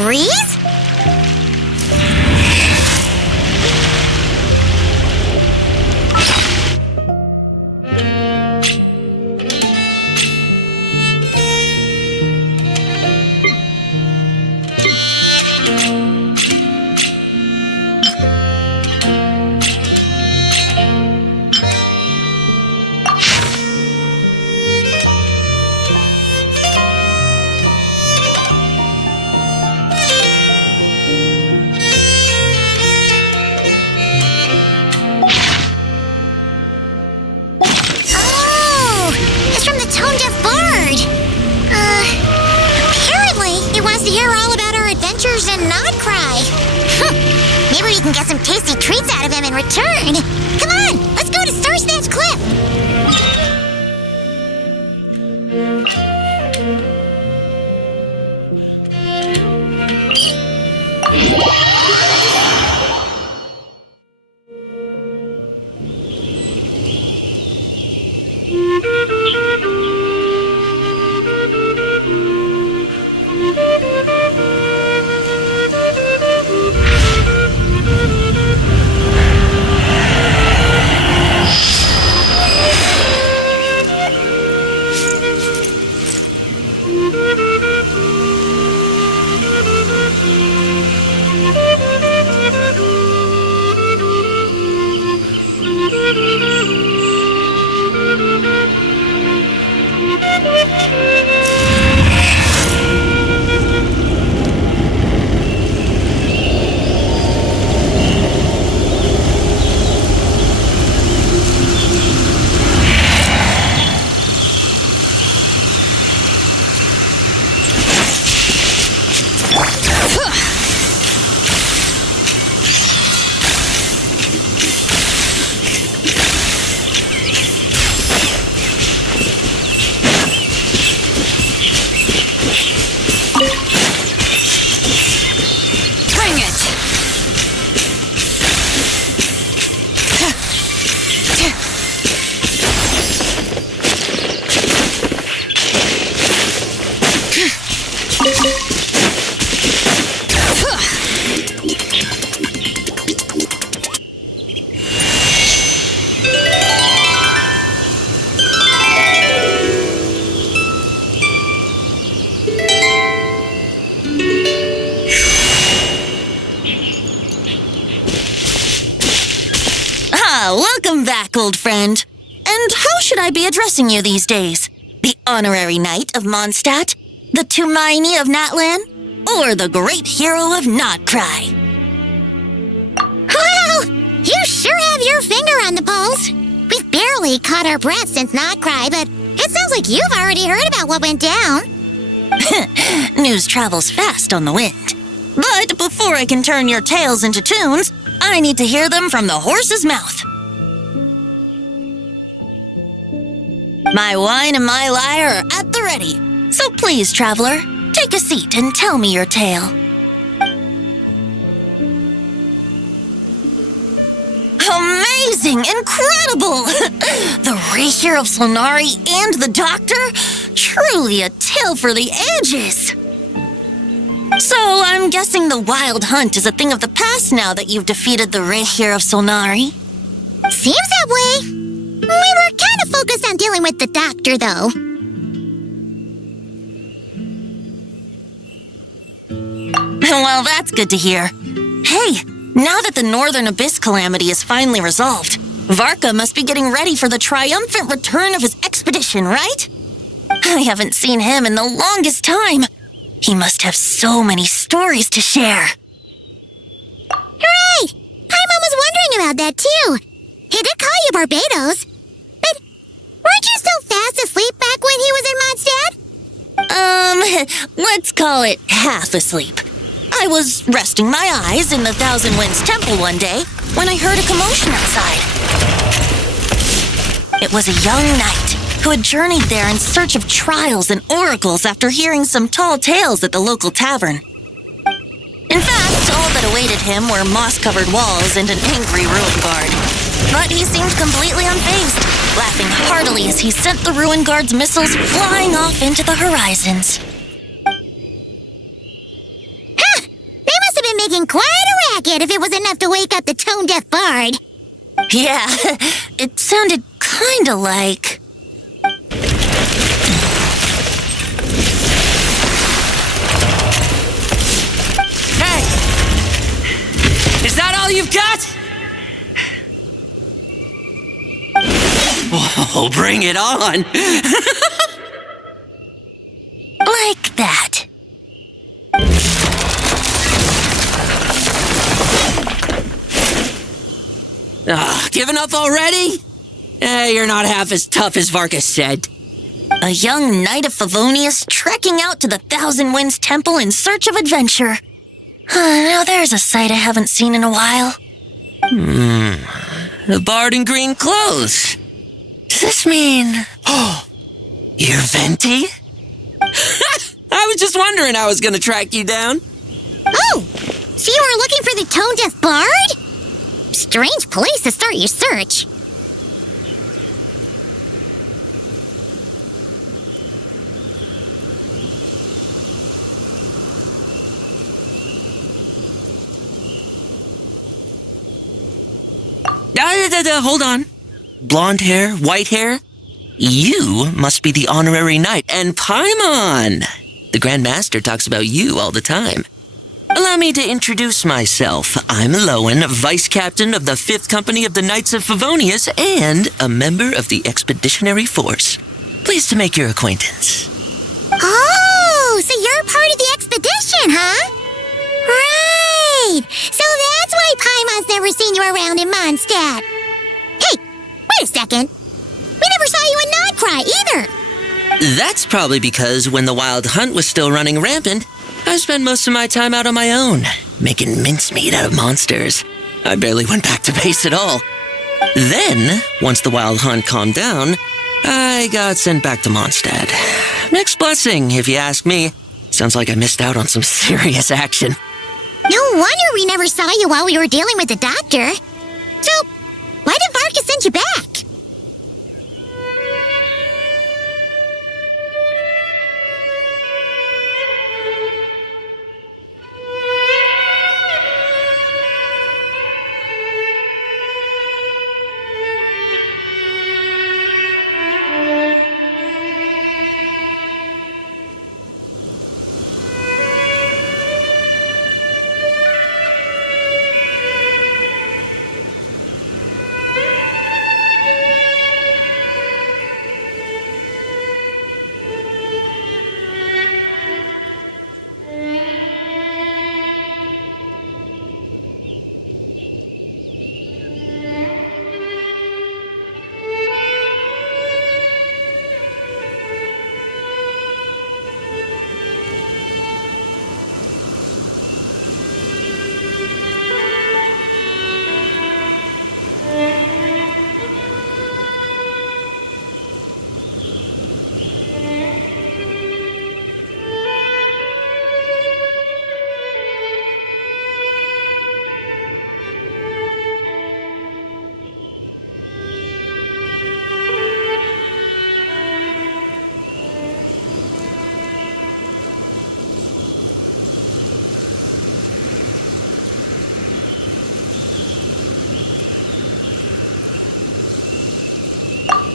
breeze? And nodkrai. Maybe we can get some tasty treats out of him in return. Come on, let's go to Star Snatch Cliff. Welcome back, old friend. And how should I be addressing you these days? The honorary knight of Mondstadt? The Tumaini of Natlan? Or the great hero of nodkrai? Well, you sure have your finger on the pulse. We've barely caught our breath since nodkrai, but it sounds like you've already heard about what went down. News travels fast on the wind. But before I can turn your tales into tunes, I need to hear them from the horse's mouth. My wine and my lyre are at the ready. So please, traveler, take a seat and tell me your tale. Amazing! Incredible! The Racer of Solnari and the Doctor? Truly a tale for the ages! So I'm guessing the wild hunt is a thing of the past now that you've defeated the Racer of Solnari? Seems that way. We were kind of focused on dealing with the Doctor, though. Well, that's good to hear. Hey, now that the Northern Abyss calamity is finally resolved, Varka must be getting ready for the triumphant return of his expedition, right? I haven't seen him in the longest time. He must have so many stories to share. Hooray! Paimon was wondering about that, too. He did call you Barbados. But weren't you still fast asleep back when he was in Mondstadt? Let's call it half asleep. I was resting my eyes in the Thousand Winds Temple one day when I heard a commotion outside. It was a young knight who had journeyed there in search of trials and oracles after hearing some tall tales at the local tavern. In fact, all that awaited him were moss-covered walls and an angry ruin guard. But he seemed completely unfazed, laughing heartily as he sent the ruin guard's missiles flying off into the horizons. Ha! making quite a racket if it was enough to wake up the tone-deaf bard. Yeah, it sounded kinda like... Hey! Is that all you've got? Oh, bring it on! like that. Giving up already? You're not half as tough as Varka said. A young knight of Favonius trekking out to the Thousand Winds Temple in search of adventure. Now there's a sight I haven't seen in a while. The bard in green clothes. Does this mean... Oh, you're Venti? I was just wondering I was gonna track you down. Oh, so you were looking for the tone-deaf bard? Strange place to start your search. Hold on. Blonde hair, white hair? You must be the honorary knight, and Paimon! The Grand Master talks about you all the time. Allow me to introduce myself. I'm Lowen, Vice Captain of the 5th Company of the Knights of Favonius and a member of the Expeditionary Force. Pleased to make your acquaintance. Oh, so you're part of the expedition, huh? Right! So that's why Paimon's never seen you around in Mondstadt. Hey, wait a second. We never saw you in Nodkrai either. That's probably because when the Wild Hunt was still running rampant, I spent most of my time out on my own, making mincemeat out of monsters. I barely went back to base at all. Then, once the Wild Hunt calmed down, I got sent back to Mondstadt. Mixed blessing, if you ask me. Sounds like I missed out on some serious action. No wonder we never saw you while we were dealing with the doctor. So, why did Varka send you back?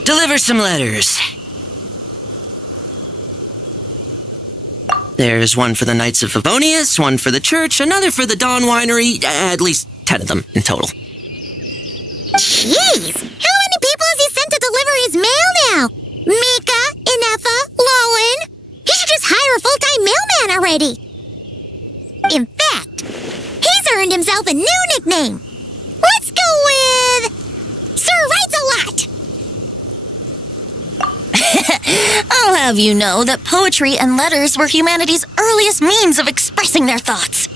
Deliver some letters. There's one for the Knights of Favonius, one for the church, another for the Dawn Winery, at least 10 of them in total. Jeez! How many people has he sent to deliver his mail now? Mika, Inefa, Lowen? He should just hire a full-time mailman already. In fact, he's earned himself a new nickname. Let's go with... Sir Writes-A-Lot. I'll have you know that poetry and letters were humanity's earliest means of expressing their thoughts.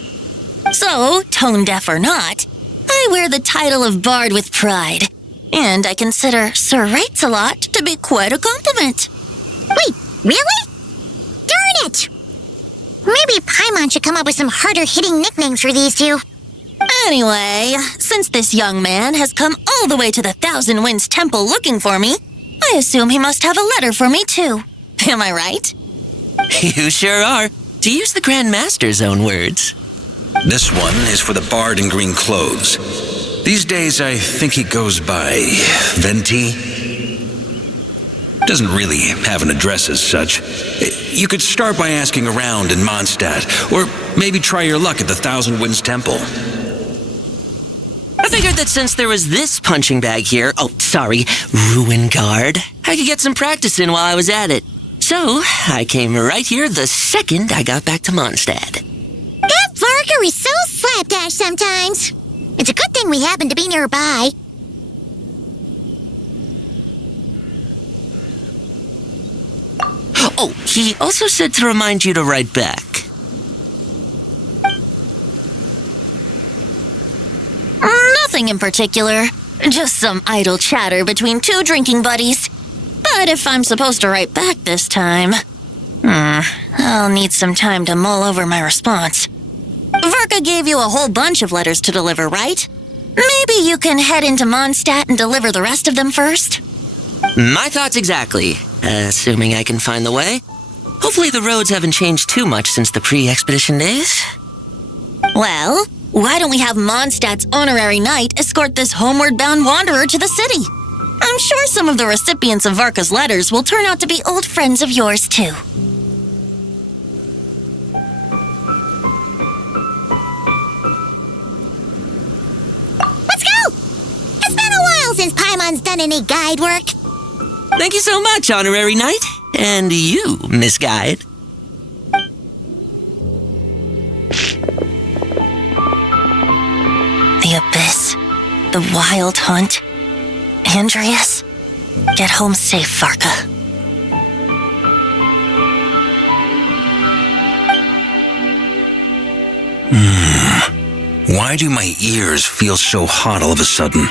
So, tone-deaf or not, I wear the title of Bard with pride. And I consider Sir Writes-A-Lot to be quite a compliment. Wait, really? Darn it! Maybe Paimon should come up with some harder-hitting nicknames for these two. Anyway, since this young man has come all the way to the Thousand Winds Temple looking for me, I assume he must have a letter for me too. Am I right? You sure are. To use the Grand Master's own words. This one is for the bard in green clothes. These days, I think he goes by Venti. Doesn't really have an address as such. You could start by asking around in Mondstadt, or maybe try your luck at the Thousand Winds Temple. I figured that since there was this punching bag here, Ruin Guard, I could get some practice in while I was at it. So, I came right here the second I got back to Mondstadt. That Varka is so slapdash sometimes. It's a good thing we happen to be nearby. Oh, he also said to remind you to write back. Nothing in particular. Just some idle chatter between two drinking buddies. But if I'm supposed to write back this time, I'll need some time to mull over my response. Varka gave you a whole bunch of letters to deliver, right? Maybe you can head into Mondstadt and deliver the rest of them first? My thoughts exactly, assuming I can find the way. Hopefully the roads haven't changed too much since the pre-expedition days. Well, why don't we have Mondstadt's honorary knight escort this homeward-bound wanderer to the city? I'm sure some of the recipients of Varka's letters will turn out to be old friends of yours, too. Let's go! It's been a while since Paimon's done any guide work. Thank you so much, Honorary Knight. And you, Miss Guide. The Abyss. The Wild Hunt. Andreas. Get home safe, Varka. Why do my ears feel so hot all of a sudden?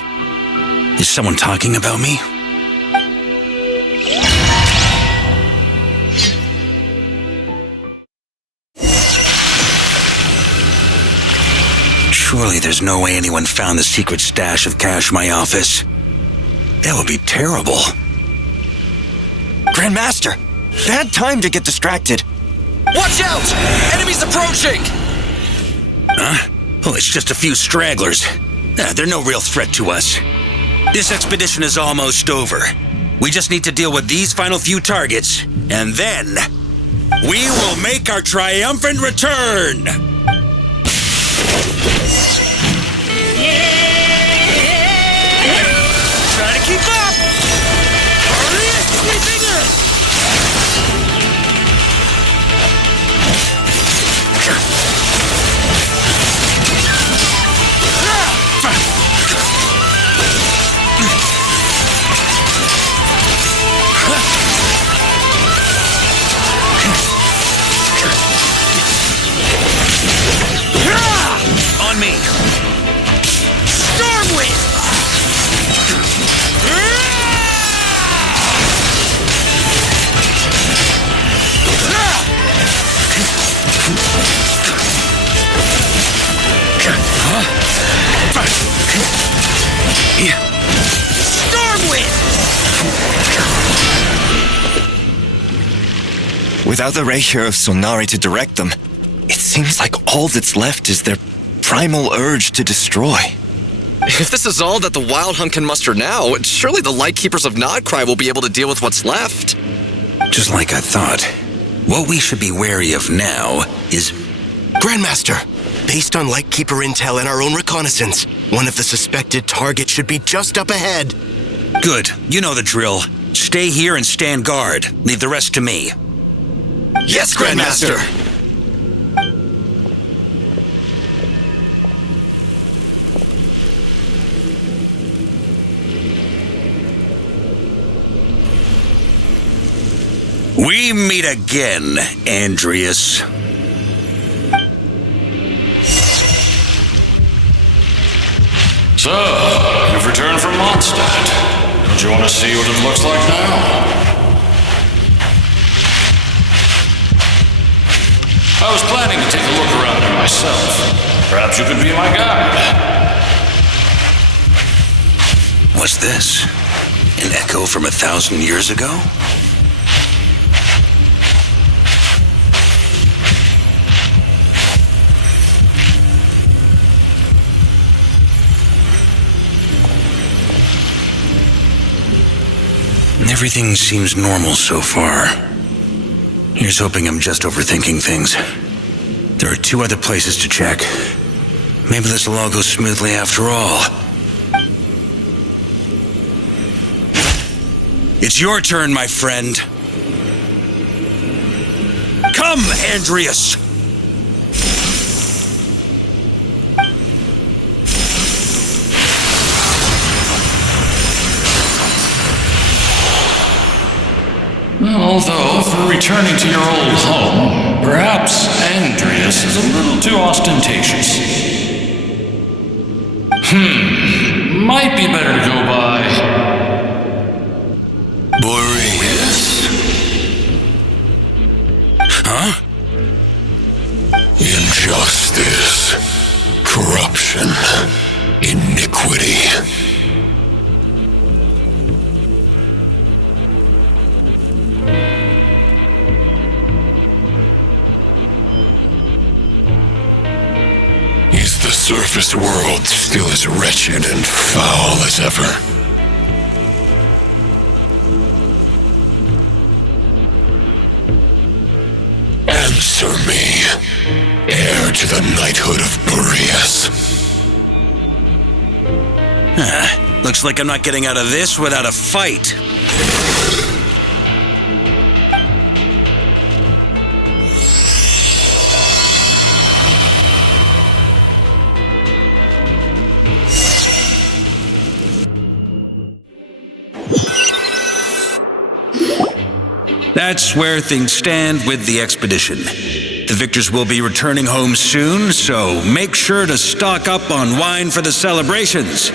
Is someone talking about me? Surely there's no way anyone found the secret stash of cash in my office. That would be terrible. Grandmaster, bad time to get distracted. Watch out! Enemies approaching! Huh? Oh, it's just a few stragglers. They're no real threat to us. This expedition is almost over. We just need to deal with these final few targets, and then we will make our triumphant return! Try to keep up! Hurry, sweeping in! On me! Stormwind! Without the Reikir of Sonari to direct them, it seems like all that's left is their primal urge to destroy. If this is all that the Wild Hunt can muster now, surely the Lightkeepers of Nodkrai will be able to deal with what's left. Just like I thought. What we should be wary of now is... Grandmaster, based on Lightkeeper intel and our own reconnaissance, one of the suspected targets should be just up ahead. Good. You know the drill. Stay here and stand guard. Leave the rest to me. Yes, Grandmaster! We meet again, Andreas. So, you've returned from Mondstadt. Don't you want to see what it looks like now? I was planning to take a look around here myself. Perhaps you could be my guide. What's this? An echo from 1,000 years ago? Everything seems normal so far. Here's hoping I'm just overthinking things. There are 2 other places to check. Maybe this will all go smoothly after all. It's your turn, my friend. Come, Andreas! Although, for returning to your old home, perhaps Andreas is a little too ostentatious. Might be better to go by Boreas. Huh? Injustice, corruption, iniquity. Is the surface world still as wretched and foul as ever? Answer me, heir to the knighthood of Boreas. Looks like I'm not getting out of this without a fight. That's where things stand with the expedition. The victors will be returning home soon, so make sure to stock up on wine for the celebrations.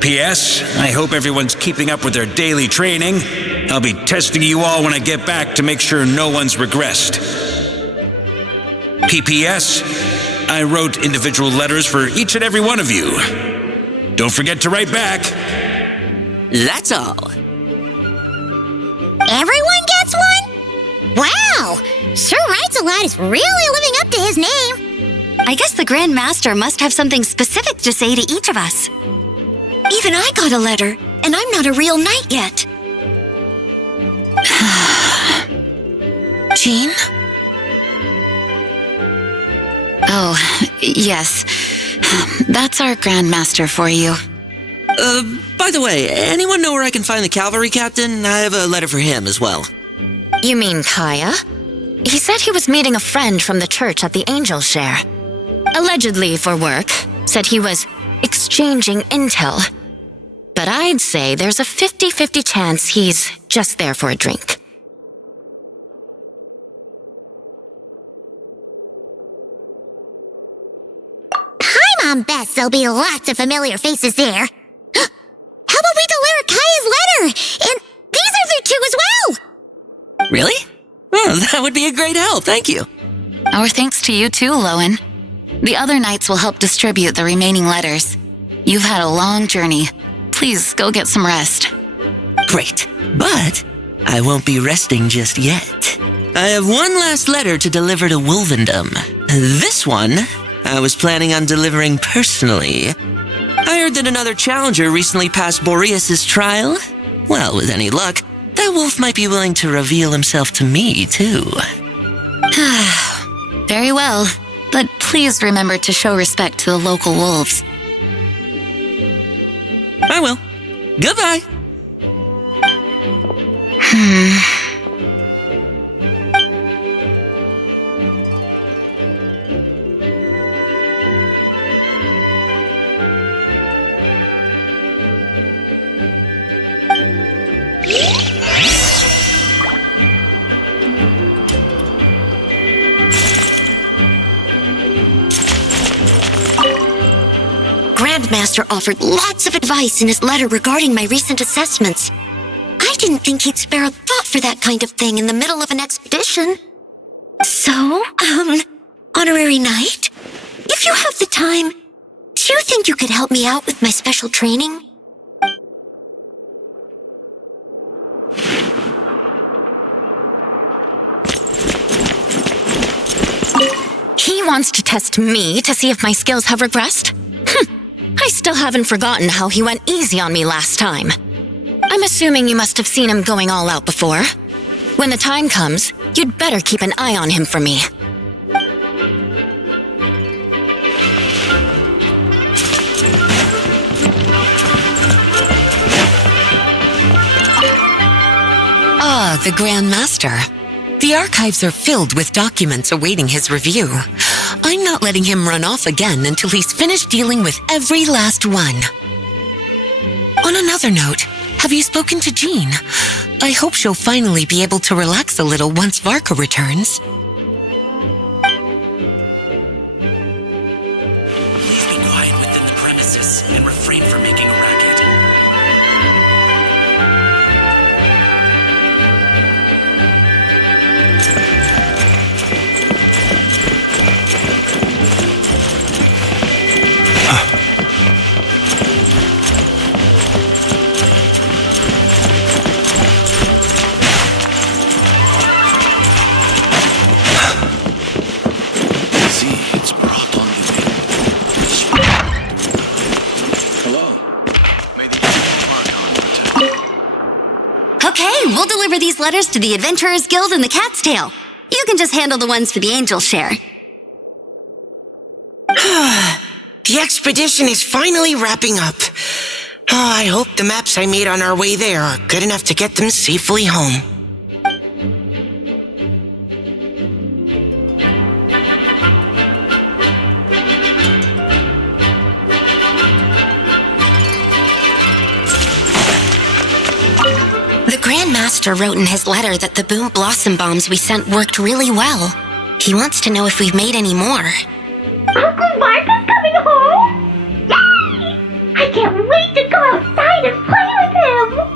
P.S. I hope everyone's keeping up with their daily training. I'll be testing you all when I get back to make sure no one's regressed. P.P.S. I wrote individual letters for each and every one of you. Don't forget to write back. That's all. Everyone gets one? Wow! Sure writes a lot is really living up to his name. I guess the Grand Master must have something specific to say to each of us. Even I got a letter, and I'm not a real knight yet. Jean? Oh, yes. That's our Grand Master for you. By the way, anyone know where I can find the cavalry captain? I have a letter for him as well. You mean Kaya? He said he was meeting a friend from the church at the Angel Share. Allegedly for work. Said he was exchanging intel. But I'd say there's a 50-50 chance he's just there for a drink. Paimon bets there'll be lots of familiar faces there. How about we deliver Kaya's letter? And these are there too as well! Really? Oh, that would be a great help, thank you. Our thanks to you too, Lowen. The other knights will help distribute the remaining letters. You've had a long journey. Please go get some rest. Great, but I won't be resting just yet. I have one last letter to deliver to Wolvendom. This one, I was planning on delivering personally. I heard that another challenger recently passed Boreas' trial. Well, with any luck, that wolf might be willing to reveal himself to me, too. Very well, but please remember to show respect to the local wolves. I will. Goodbye. Grandmaster offered lots of advice in his letter regarding my recent assessments. I didn't think he'd spare a thought for that kind of thing in the middle of an expedition. So, Honorary Knight, if you have the time, do you think you could help me out with my special training? He wants to test me to see if my skills have regressed? I still haven't forgotten how he went easy on me last time. I'm assuming you must have seen him going all out before. When the time comes, you'd better keep an eye on him for me. Ah, the Grand Master. The archives are filled with documents awaiting his review. I'm not letting him run off again until he's finished dealing with every last one. On another note, have you spoken to Jean? I hope she'll finally be able to relax a little once Varka returns. Please be quiet within the premises and refrain from making a racket. We'll deliver these letters to the Adventurers Guild and the Cat's Tail. You can just handle the ones for the Angel Share. The expedition is finally wrapping up. I hope the maps I made on our way there are good enough to get them safely home. The Grand Master wrote in his letter that the Boo Blossom Bombs we sent worked really well. He wants to know if we've made any more. Uncle Varka's coming home? Yay! I can't wait to go outside and play with him!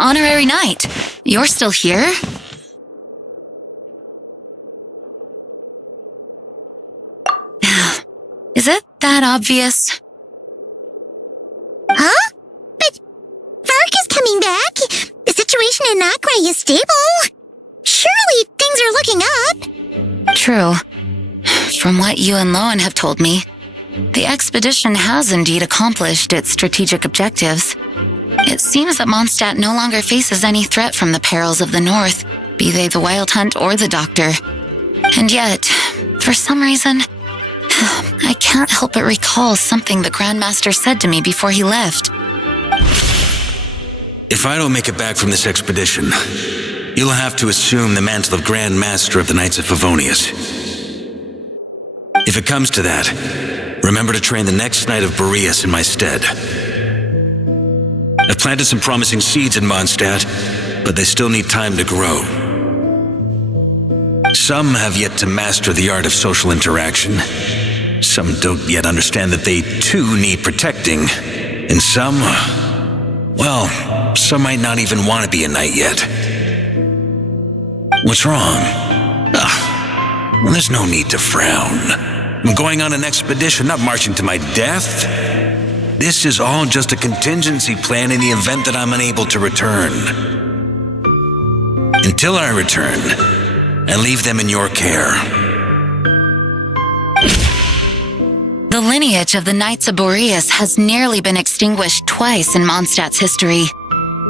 Honorary Knight, you're still here? Is it that obvious? Huh? But Varka's coming back. The situation in nodkrai is stable. Surely things are looking up. True. From what you and Lowen have told me, the expedition has indeed accomplished its strategic objectives. It seems that Mondstadt no longer faces any threat from the perils of the North, be they the Wild Hunt or the Doctor. And yet, for some reason, I can't help but recall something the Grand Master said to me before he left. If I don't make it back from this expedition, you'll have to assume the mantle of Grand Master of the Knights of Favonius. If it comes to that, remember to train the next Knight of Boreas in my stead. I've planted some promising seeds in Mondstadt, but they still need time to grow. Some have yet to master the art of social interaction. Some don't yet understand that they too need protecting. And some, well, some might not even want to be a knight yet. What's wrong? Well, there's no need to frown. I'm going on an expedition, not marching to my death. This is all just a contingency plan in the event that I'm unable to return. Until I return, I leave them in your care. The lineage of the Knights of Boreas has nearly been extinguished twice in Mondstadt's history.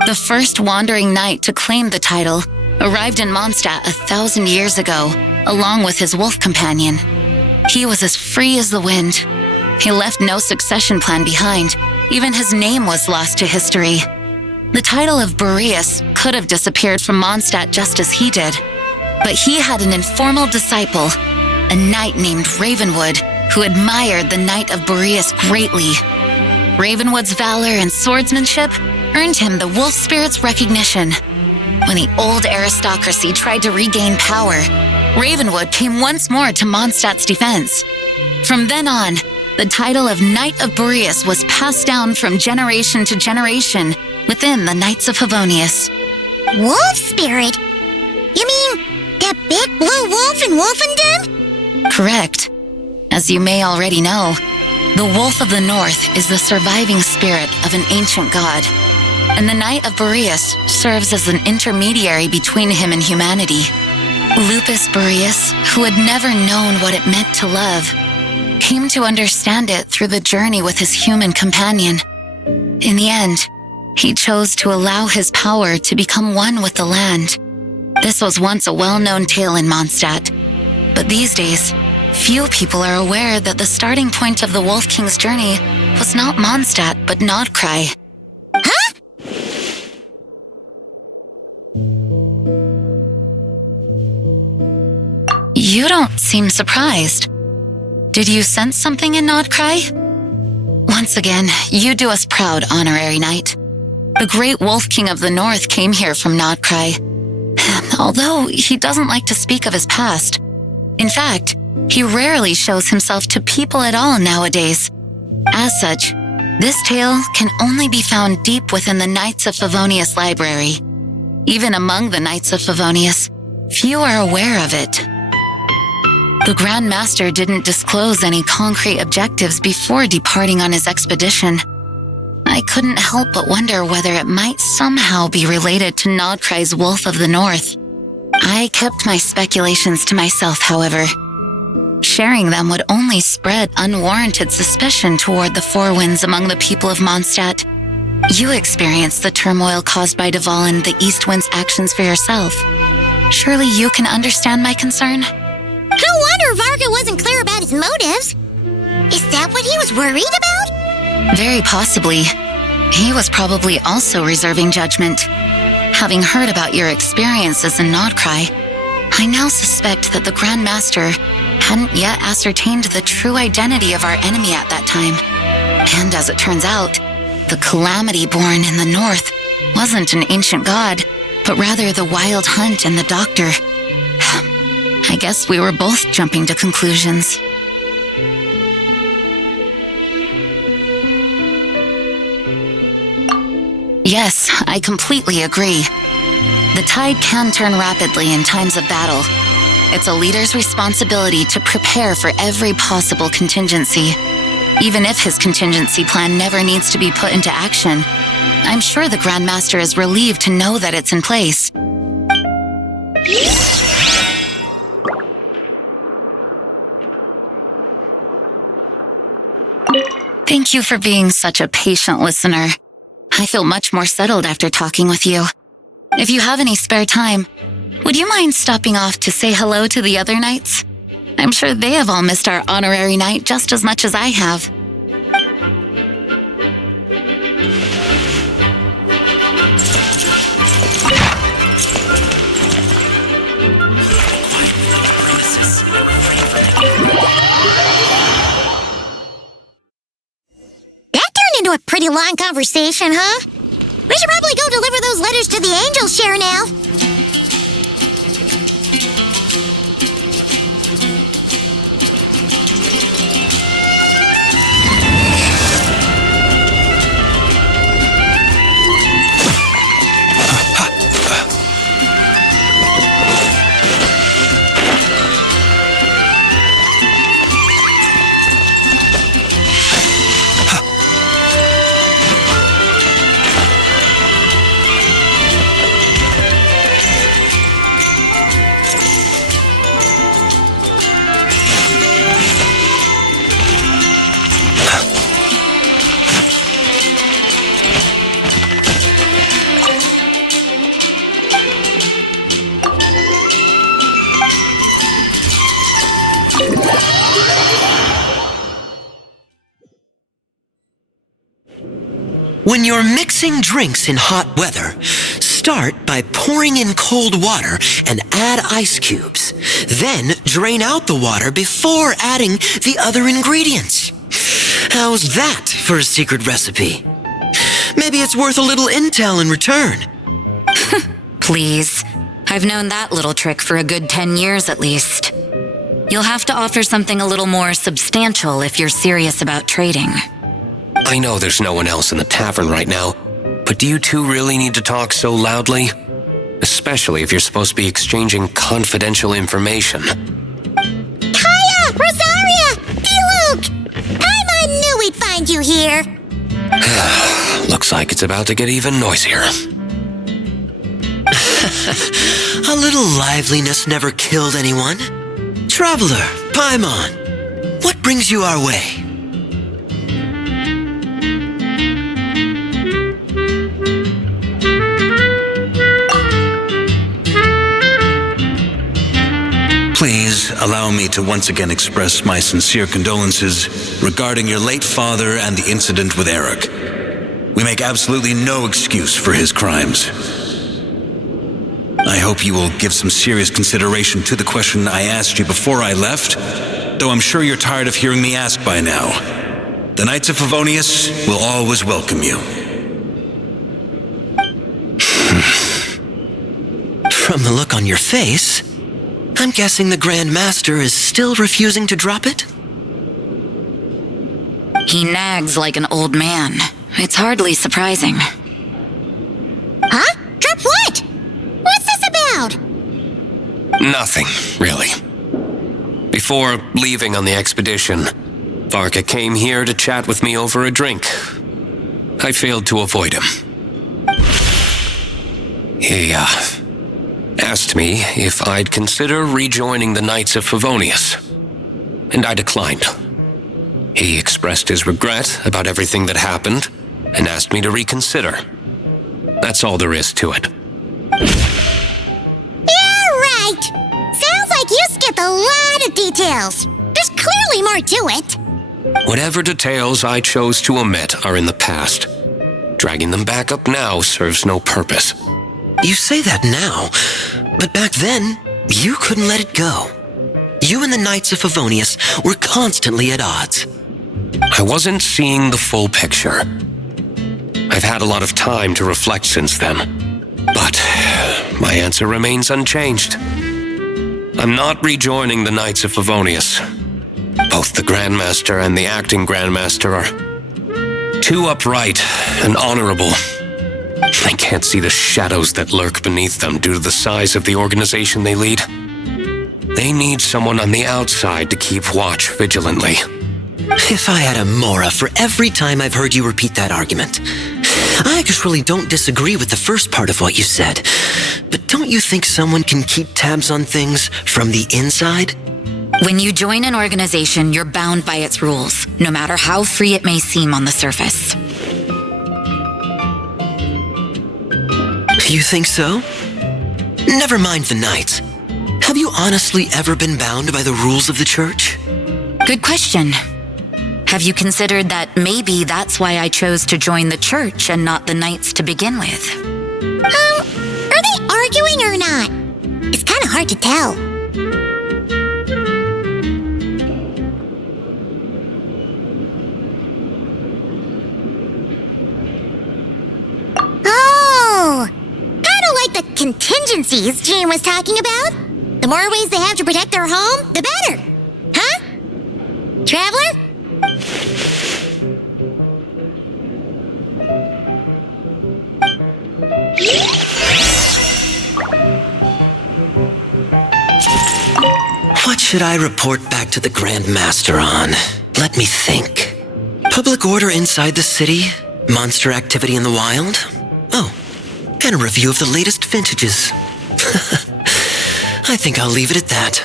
The first wandering knight to claim the title arrived in Mondstadt 1,000 years ago, along with his wolf companion. He was as free as the wind. He left no succession plan behind. Even his name was lost to history. The title of Boreas could have disappeared from Mondstadt just as he did. But he had an informal disciple, a knight named Ravenwood, who admired the Knight of Boreas greatly. Ravenwood's valor and swordsmanship earned him the Wolf Spirit's recognition. When the old aristocracy tried to regain power, Ravenwood came once more to Mondstadt's defense. From then on, the title of Knight of Boreas was passed down from generation to generation within the Knights of Favonius. Wolf spirit? You mean that big blue wolf in Wolfendom? Correct. As you may already know, the Wolf of the North is the surviving spirit of an ancient god, and the Knight of Boreas serves as an intermediary between him and humanity. Lupus Boreas, who had never known what it meant to love, came to understand it through the journey with his human companion. In the end, he chose to allow his power to become one with the land. This was once a well-known tale in Mondstadt, but these days, few people are aware that the starting point of the Wolf King's journey was not Mondstadt, but Nodkrai. Huh? You don't seem surprised. Did you sense something in Nodkrai? Once again, you do us proud, Honorary Knight. The great Wolf King of the North came here from Nodkrai, although he doesn't like to speak of his past. In fact, he rarely shows himself to people at all nowadays. As such, this tale can only be found deep within the Knights of Favonius library. Even among the Knights of Favonius, few are aware of it. The Grand Master didn't disclose any concrete objectives before departing on his expedition. I couldn't help but wonder whether it might somehow be related to Nodkrai's Wolf of the North. I kept my speculations to myself, however. Sharing them would only spread unwarranted suspicion toward the Four Winds among the people of Mondstadt. You experienced the turmoil caused by Dvalin, the East Wind's actions for yourself. Surely you can understand my concern? No wonder Varka wasn't clear about his motives. Is that what he was worried about? Very possibly. He was probably also reserving judgment. Having heard about your experiences in Nodkrai, I now suspect that the Grand Master hadn't yet ascertained the true identity of our enemy at that time. And as it turns out, the Calamity born in the North wasn't an ancient god, but rather the Wild Hunt and the Doctor. I guess we were both jumping to conclusions. Yes, I completely agree. The tide can turn rapidly in times of battle. It's a leader's responsibility to prepare for every possible contingency. Even if his contingency plan never needs to be put into action, I'm sure the Grand Master is relieved to know that it's in place. Thank you for being such a patient listener. I feel much more settled after talking with you. If you have any spare time, would you mind stopping off to say hello to the other knights? I'm sure they have all missed our honorary knight just as much as I have. That turned into a pretty long conversation, huh? We should probably go deliver those letters to the Angel Share now. When you're mixing drinks in hot weather, start by pouring in cold water and add ice cubes. Then drain out the water before adding the other ingredients. How's that for a secret recipe? Maybe it's worth a little intel in return. Please. I've known that little trick for a good 10 years at least. You'll have to offer something a little more substantial if you're serious about trading. I know there's no one else in the tavern right now, but do you two really need to talk so loudly? Especially if you're supposed to be exchanging confidential information. Kaya! Rosaria! Luke! I knew we'd find you here! Looks like it's about to get even noisier. A little liveliness never killed anyone. Traveler, Paimon, what brings you our way? Please allow me to once again express my sincere condolences regarding your late father and the incident with Eric. We make absolutely no excuse for his crimes. I hope you will give some serious consideration to the question I asked you before I left, though I'm sure you're tired of hearing me ask by now. The Knights of Favonius will always welcome you. From the look on your face, I'm guessing the Grand Master is still refusing to drop it? He nags like an old man. It's hardly surprising. Huh? Drop what? What's this about? Nothing, really. Before leaving on the expedition, Varka came here to chat with me over a drink. I failed to avoid him. He, asked me if I'd consider rejoining the Knights of Favonius, and I declined. He expressed his regret about everything that happened and asked me to reconsider. That's all there is to it. Yeah, right! Sounds like you skipped a lot of details. There's clearly more to it. Whatever details I chose to omit are in the past. Dragging them back up now serves no purpose. You say that now, but back then, you couldn't let it go. You and the Knights of Favonius were constantly at odds. I wasn't seeing the full picture. I've had a lot of time to reflect since then, but my answer remains unchanged. I'm not rejoining the Knights of Favonius. Both the Grandmaster and the acting Grandmaster are too upright and honorable. I can't see the shadows that lurk beneath them due to the size of the organization they lead. They need someone on the outside to keep watch vigilantly. If I had a Mora for every time I've heard you repeat that argument. I actually don't disagree with the first part of what you said, but don't you think someone can keep tabs on things from the inside? When you join an organization, you're bound by its rules, no matter how free it may seem on the surface. You think so? Never mind the Knights. Have you honestly ever been bound by the rules of the Church? Good question. Have you considered that maybe that's why I chose to join the Church and not the Knights to begin with? Are they arguing or not? It's kind of hard to tell. Oh! The contingencies Jean was talking about? The more ways they have to protect their home, the better. Huh? Traveler? What should I report back to the Grand Master on? Let me think. Public order inside the city? Monster activity in the wild? Oh. And a review of the latest vintages. I think I'll leave it at that.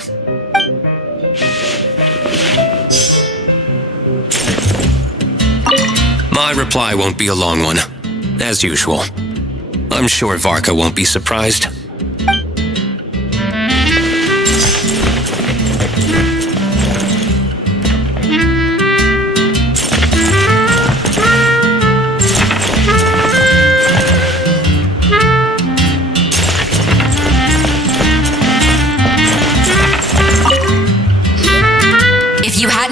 My reply won't be a long one, as usual. I'm sure Varka won't be surprised.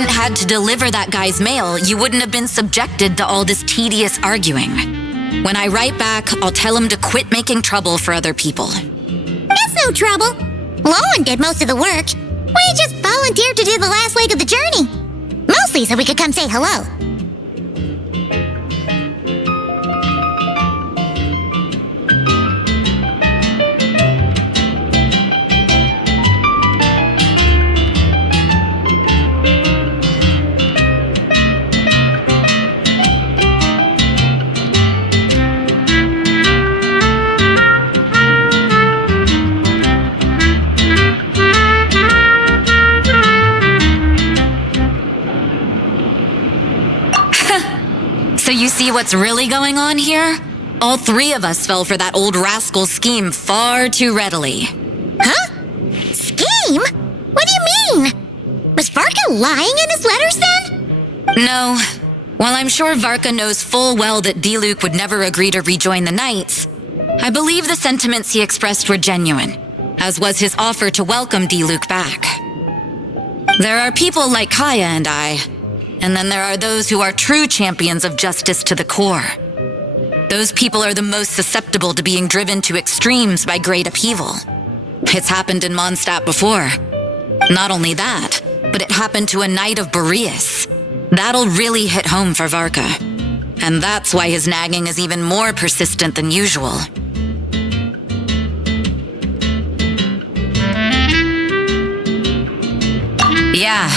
Had to deliver that guy's mail, you wouldn't have been subjected to all this tedious arguing. When I write back, I'll tell him to quit making trouble for other people. That's no trouble. Lowen did most of the work. We just volunteered to do the last leg of the journey. Mostly so we could come say hello. So you see what's really going on here? All three of us fell for that old rascal's scheme far too readily. Huh? Scheme? What do you mean? Was Varka lying in his letters then? No. While I'm sure Varka knows full well that Diluc would never agree to rejoin the Knights, I believe the sentiments he expressed were genuine, as was his offer to welcome Diluc back. There are people like Kaya and I, and then there are those who are true champions of justice to the core. Those people are the most susceptible to being driven to extremes by great upheaval. It's happened in Mondstadt before. Not only that, but it happened to a Knight of Boreas. That'll really hit home for Varka. And that's why his nagging is even more persistent than usual. Yeah.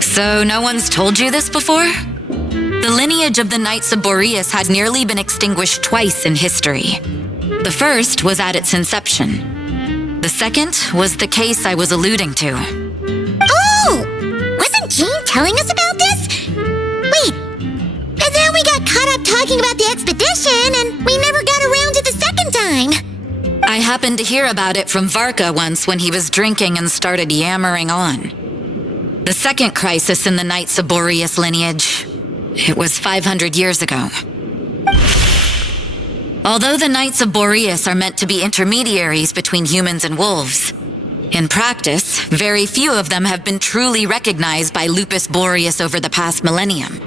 So no one's told you this before? The lineage of the Knights of Boreas had nearly been extinguished twice in history. The first was at its inception. The second was the case I was alluding to. Oh! Wasn't Jean telling us about this? Wait, and then we got caught up talking about the expedition and we never got around to the second time. I happened to hear about it from Varka once when he was drinking and started yammering on. The second crisis in the Knights of Boreas lineage, it was 500 years ago. Although the Knights of Boreas are meant to be intermediaries between humans and wolves, in practice, very few of them have been truly recognized by Lupus Boreas over the past millennium.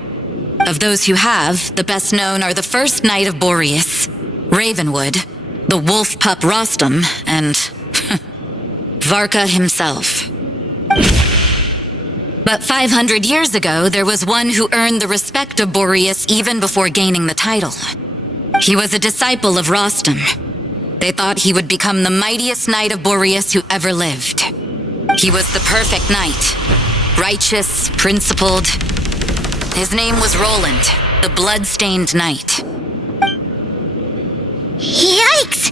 Of those who have, the best known are the first Knight of Boreas, Ravenwood, the wolf pup Rostam, and Varka himself. But 500 years ago, there was one who earned the respect of Boreas even before gaining the title. He was a disciple of Rostam. They thought he would become the mightiest Knight of Boreas who ever lived. He was the perfect knight. Righteous, principled. His name was Roland, the blood-stained knight. Yikes!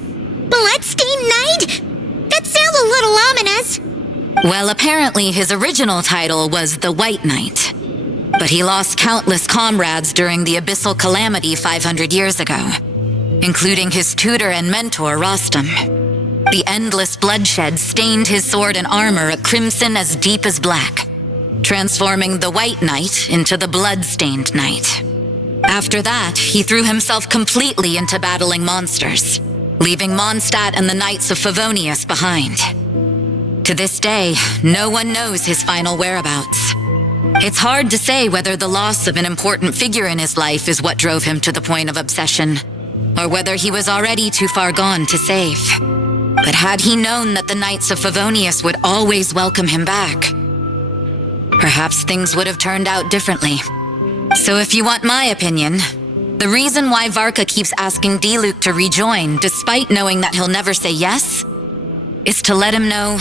Bloodstained Knight? That sounds a little ominous. Well, apparently his original title was the White Knight. But he lost countless comrades during the Abyssal Calamity 500 years ago, including his tutor and mentor, Rostam. The endless bloodshed stained his sword and armor a crimson as deep as black, transforming the White Knight into the Blood-Stained Knight. After that, he threw himself completely into battling monsters, leaving Mondstadt and the Knights of Favonius behind. To this day, no one knows his final whereabouts. It's hard to say whether the loss of an important figure in his life is what drove him to the point of obsession, or whether he was already too far gone to save. But had he known that the Knights of Favonius would always welcome him back, perhaps things would have turned out differently. So if you want my opinion, the reason why Varka keeps asking Diluc to rejoin, despite knowing that he'll never say yes, is to let him know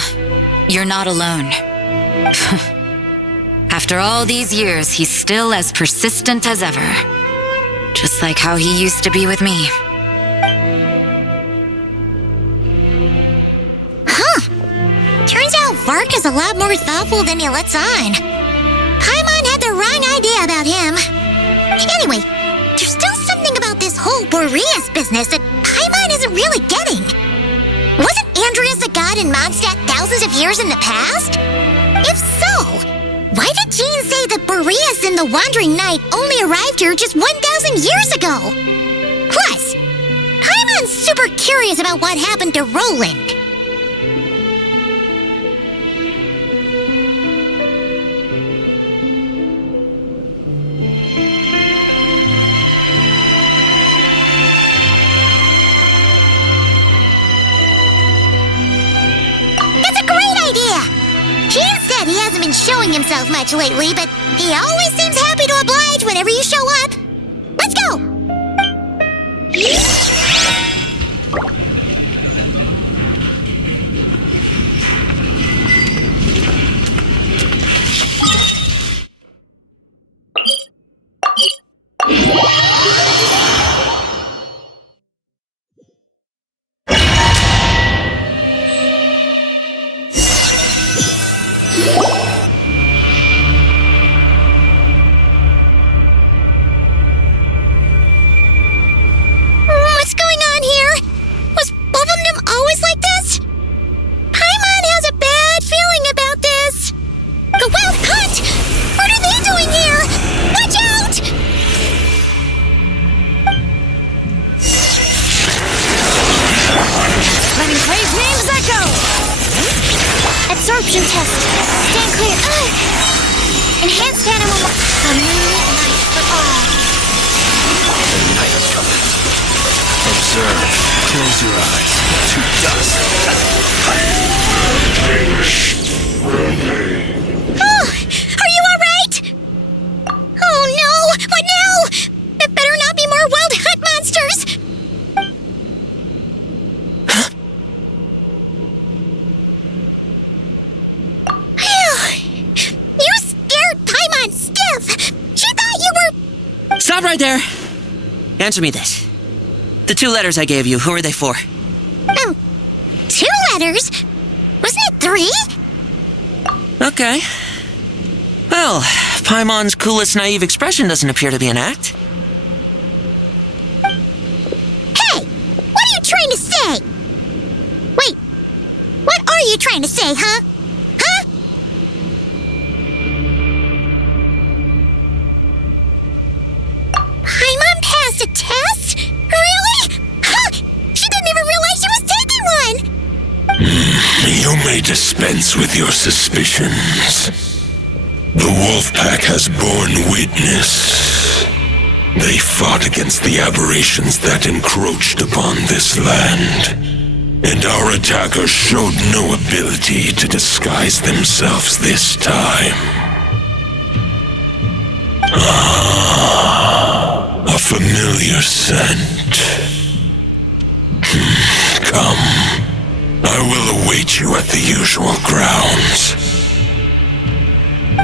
you're not alone. After all these years, he's still as persistent as ever. Just like how he used to be with me. Huh. Turns out Varka's a lot more thoughtful than he lets on. Paimon had the wrong idea about him. Anyway, there's still something about this whole Boreas business that Paimon isn't really getting. Wasn't Andreas a god in Mondstadt thousands of years in the past? If so, why did Jean say that Boreas and the Wandering Knight only arrived here just 1,000 years ago? Plus, Paimon's super curious about what happened to Roland. been showing himself much lately, but he always seems happy to oblige whenever you show up. Let's go! What's going on here? Was Bubblegum always like this? Paimon has a bad feeling about this. The Wild Hunt! What are they doing here? Watch out! Letting Cray's names echo! Absorption test. Stand clear. Enhanced animal. A new life for all. Observe. Close your eyes. To dust. Oh, are you all right? Oh no! What now? It better not be more Wild Hunt monsters. Phew! You scared Paimon stiff. She thought you were. Stop right there. Answer me this. The 2 letters I gave you, who are they for? 2 letters? Wasn't it 3? Okay. Well, Paimon's coolest naive expression doesn't appear to be an act. Hey! What are you trying to say? Wait. What are you trying to say, huh? Huh? Paimon passed a test? Really? Huh! She didn't even realize she was taking one! You may dispense with your suspicions. The wolf pack has borne witness. They fought against the aberrations that encroached upon this land, and our attackers showed no ability to disguise themselves this time. A familiar scent. Come. I will await you at the usual grounds.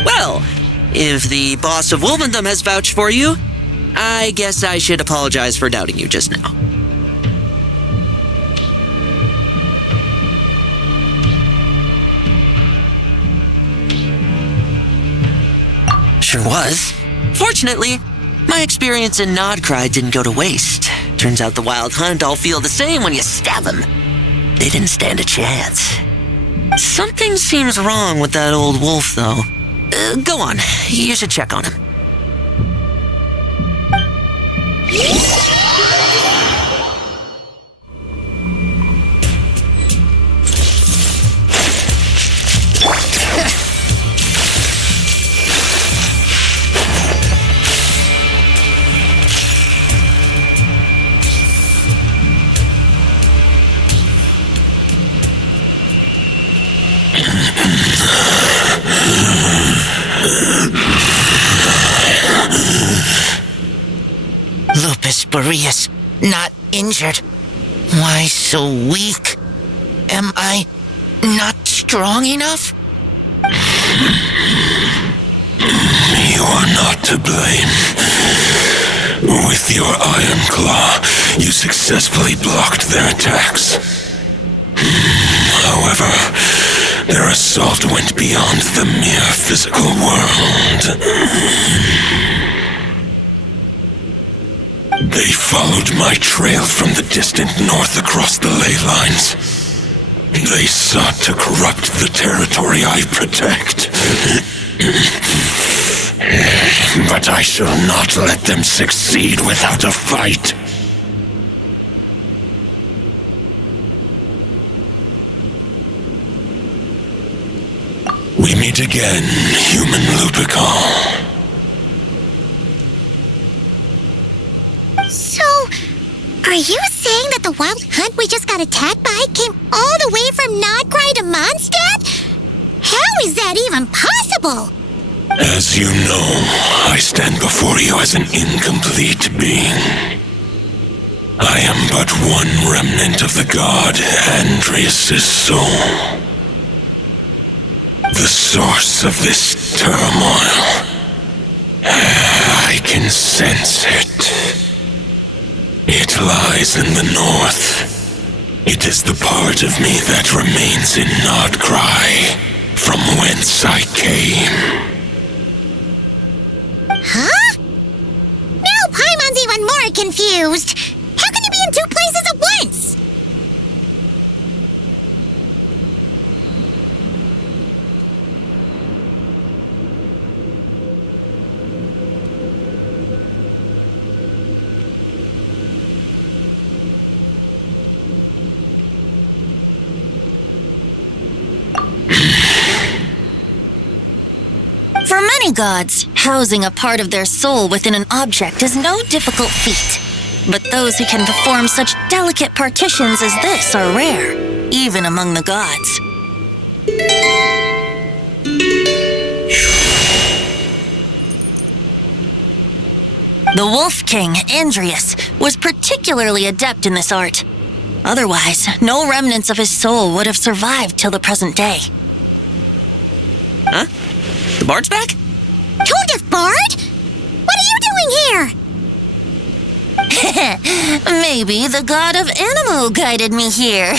Well, if the boss of Wolvendom has vouched for you, I guess I should apologize for doubting you just now. Sure was. Fortunately, my experience in nodkrai didn't go to waste. Turns out the Wild Hunt all feel the same when you stab them. They didn't stand a chance. Something seems wrong with that old wolf, though. Go on. You should check on him. Lupus Majoris, not injured. Why so weak? Am I not strong enough? You are not to blame. With your Iron Claw, you successfully blocked their attacks. However, their assault went beyond the mere physical world. They followed my trail from the distant north across the ley lines. They sought to corrupt the territory I protect. But I shall not let them succeed without a fight. We meet again, human Lupical. So, are you saying that the Wild Hunt we just got attacked by came all the way from nodkrai to Mondstadt? How is that even possible? As you know, I stand before you as an incomplete being. I am but one remnant of the god Andrias' soul. The source of this turmoil. I can sense it. It lies in the north. It is the part of me that remains in nodkrai, from whence I came. Huh? Now Paimon's even more confused. How can he be in two places at once? For many gods, housing a part of their soul within an object is no difficult feat. But those who can perform such delicate partitions as this are rare, even among the gods. The Wolf King, Andrias, was particularly adept in this art. Otherwise, no remnants of his soul would have survived till the present day. Huh? The bard's back? Toadif Bard? What are you doing here? Maybe the god of Anemo guided me here.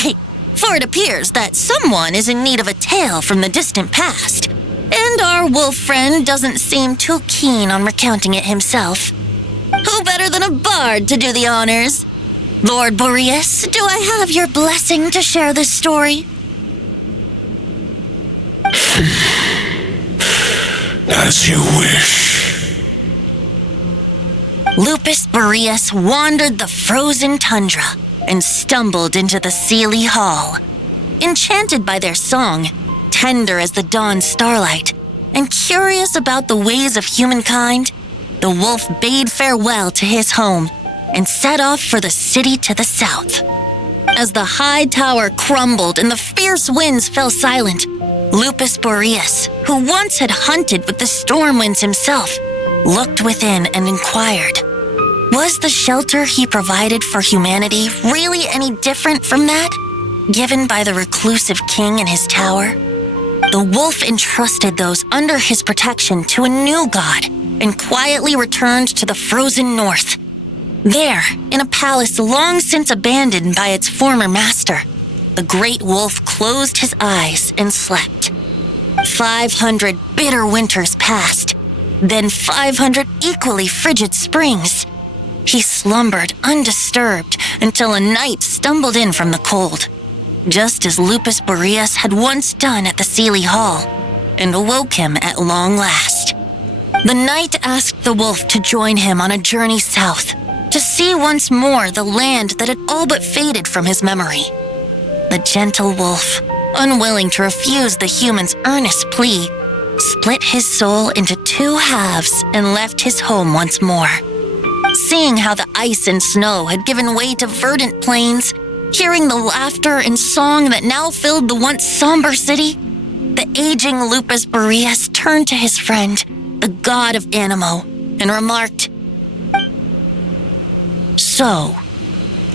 For it appears that someone is in need of a tale from the distant past. And our wolf friend doesn't seem too keen on recounting it himself. Who better than a bard to do the honors? Lord Boreas, do I have your blessing to share this story? As you wish. Lupus Majoris wandered the frozen tundra and stumbled into the Sealy Hall. Enchanted by their song, tender as the dawn starlight, and curious about the ways of humankind, the wolf bade farewell to his home and set off for the city to the south. As the high tower crumbled and the fierce winds fell silent, Lupus Majoris, who once had hunted with the storm winds himself, looked within and inquired, was the shelter he provided for humanity really any different from that given by the reclusive king in his tower? The wolf entrusted those under his protection to a new god and quietly returned to the frozen north. There, in a palace long since abandoned by its former master, the great wolf closed his eyes and slept. 500 bitter winters passed, then 500 equally frigid springs. He slumbered undisturbed until a night stumbled in from the cold, just as Lupus Majoris had once done at the Sealy Hall, and awoke him at long last. The night asked the wolf to join him on a journey south, to see once more the land that had all but faded from his memory. The gentle wolf, unwilling to refuse the human's earnest plea, split his soul into two halves and left his home once more. Seeing how the ice and snow had given way to verdant plains, hearing the laughter and song that now filled the once somber city, the aging Lupus Majoris turned to his friend, the god of Anemo, and remarked, "So,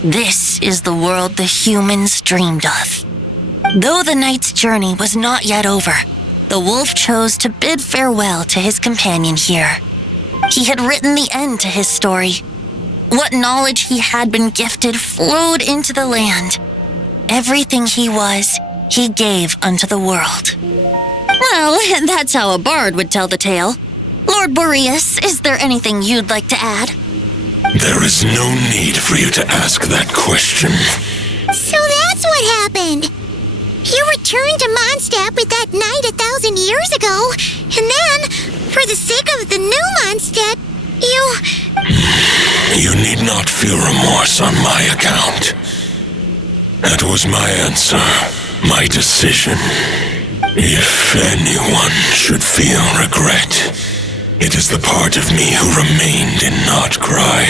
this is the world the humans dreamed of." Though the night's journey was not yet over, the wolf chose to bid farewell to his companion here. He had written the end to his story. What knowledge he had been gifted flowed into the land. Everything he was, he gave unto the world. Well, that's how a bard would tell the tale. Lord Boreas, is there anything you'd like to add? There is no need for you to ask that question. So that's what happened. You returned to Mondstadt with that knight 1,000 years ago, and then, for the sake of the new Mondstadt, You need not feel remorse on my account. That was my answer, my decision. If anyone should feel regret, it is the part of me who remained in nodkrai.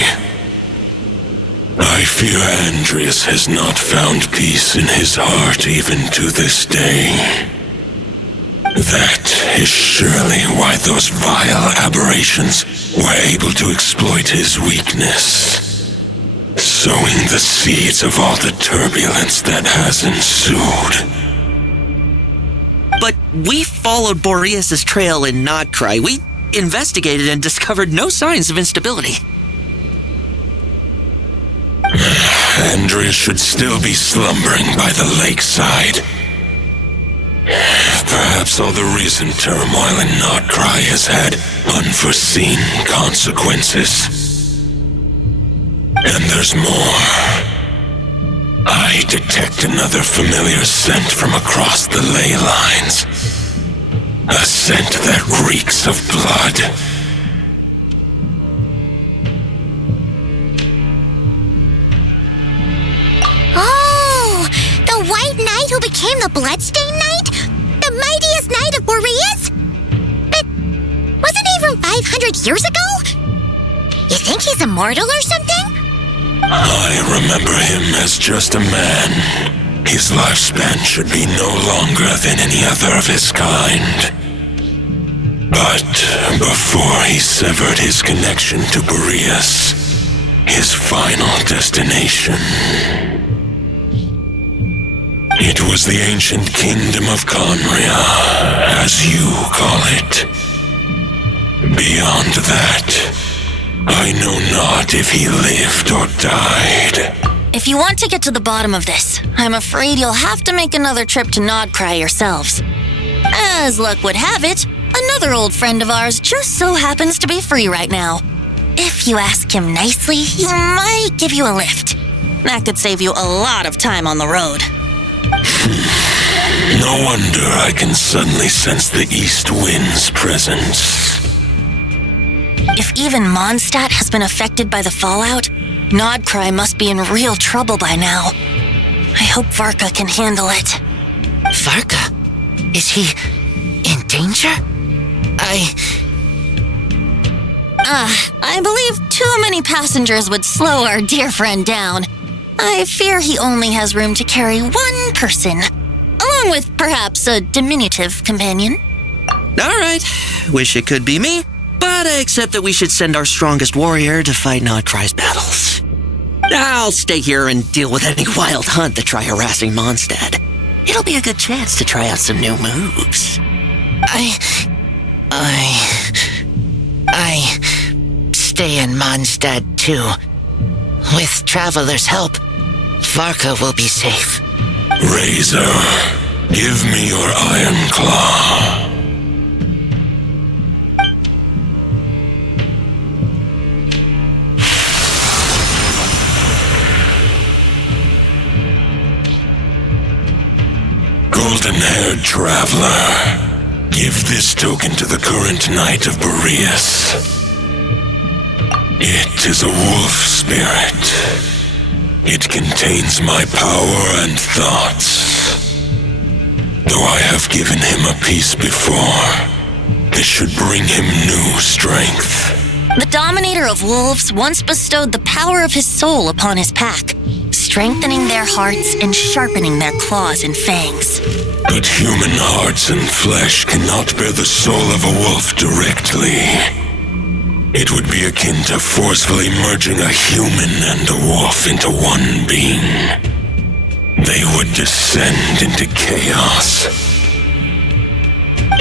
I fear Andrias has not found peace in his heart even to this day. That is surely why those vile aberrations were able to exploit his weakness, sowing the seeds of all the turbulence that has ensued. But we followed Boreas' trail in Nodkrai. We investigated and discovered no signs of instability. Andrea should still be slumbering by the lakeside. Perhaps all the recent turmoil in Nodkrai has had unforeseen consequences. And there's more. I detect another familiar scent from across the ley lines. A scent that reeks of blood. Oh, the White Knight who became the Bloodstained Knight? The mightiest knight of Boreas? But wasn't he from 500 years ago? You think he's immortal or something? I remember him as just a man. His lifespan should be no longer than any other of his kind. But before he severed his connection to Boreas, his final destination, it was the ancient kingdom of Conria, as you call it. Beyond that, I know not if he lived or died. If you want to get to the bottom of this, I'm afraid you'll have to make another trip to Nodkrai yourselves. As luck would have it, another old friend of ours just so happens to be free right now. If you ask him nicely, he might give you a lift. That could save you a lot of time on the road. No wonder I can suddenly sense the east wind's presence. If even Mondstadt has been affected by the fallout, Nodkrai must be in real trouble by now. I hope Varka can handle it. Varka? Is he in danger? I believe too many passengers would slow our dear friend down. I fear he only has room to carry one person, along with perhaps a diminutive companion. All right, wish it could be me, but I accept that we should send our strongest warrior to fight Nodkrai's battles. I'll stay here and deal with any wild hunt that try harassing Mondstadt. It'll be a good chance to try out some new moves. I stay in Mondstadt too. With Traveler's help, Varka will be safe. Razor, give me your iron claw. Golden-haired traveler, give this token to the current knight of Boreas. It is a wolf spirit. It contains my power and thoughts. Though I have given him a piece before, this should bring him new strength. The Dominator of Wolves once bestowed the power of his soul upon his pack, strengthening their hearts and sharpening their claws and fangs. But human hearts and flesh cannot bear the soul of a wolf directly. It would be akin to forcefully merging a human and a wolf into one being. They would descend into chaos.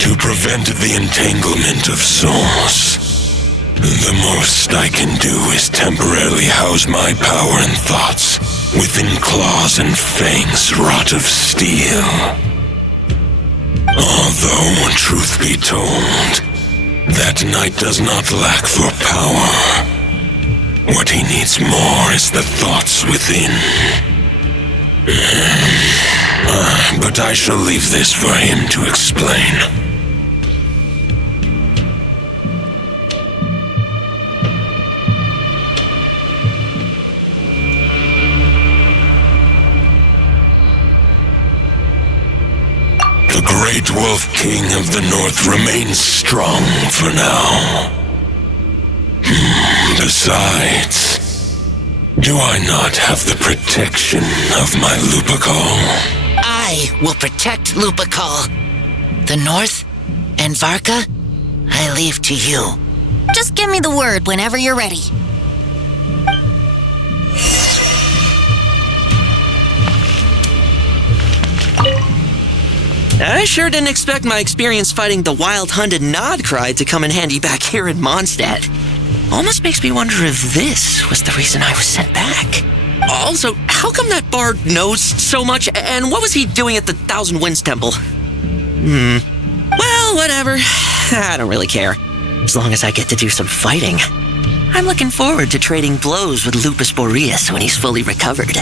To prevent the entanglement of souls, the most I can do is temporarily house my power and thoughts within claws and fangs wrought of steel. Although, truth be told, that knight does not lack for power. What he needs more is the thoughts within. But I shall leave this for him to explain. The Great Wolf King of the North remains strong for now. Besides, do I not have the protection of my Lupacol? I will protect Lupacol. The North and Varka, I leave to you. Just give me the word whenever you're ready. I sure didn't expect my experience fighting the wild-hunted nodkrai to come in handy back here in Mondstadt. Almost makes me wonder if this was the reason I was sent back. Also, how come that bard knows so much, and what was he doing at the Thousand Winds Temple? Well, whatever. I don't really care. As long as I get to do some fighting. I'm looking forward to trading blows with Lupus Majoris when he's fully recovered.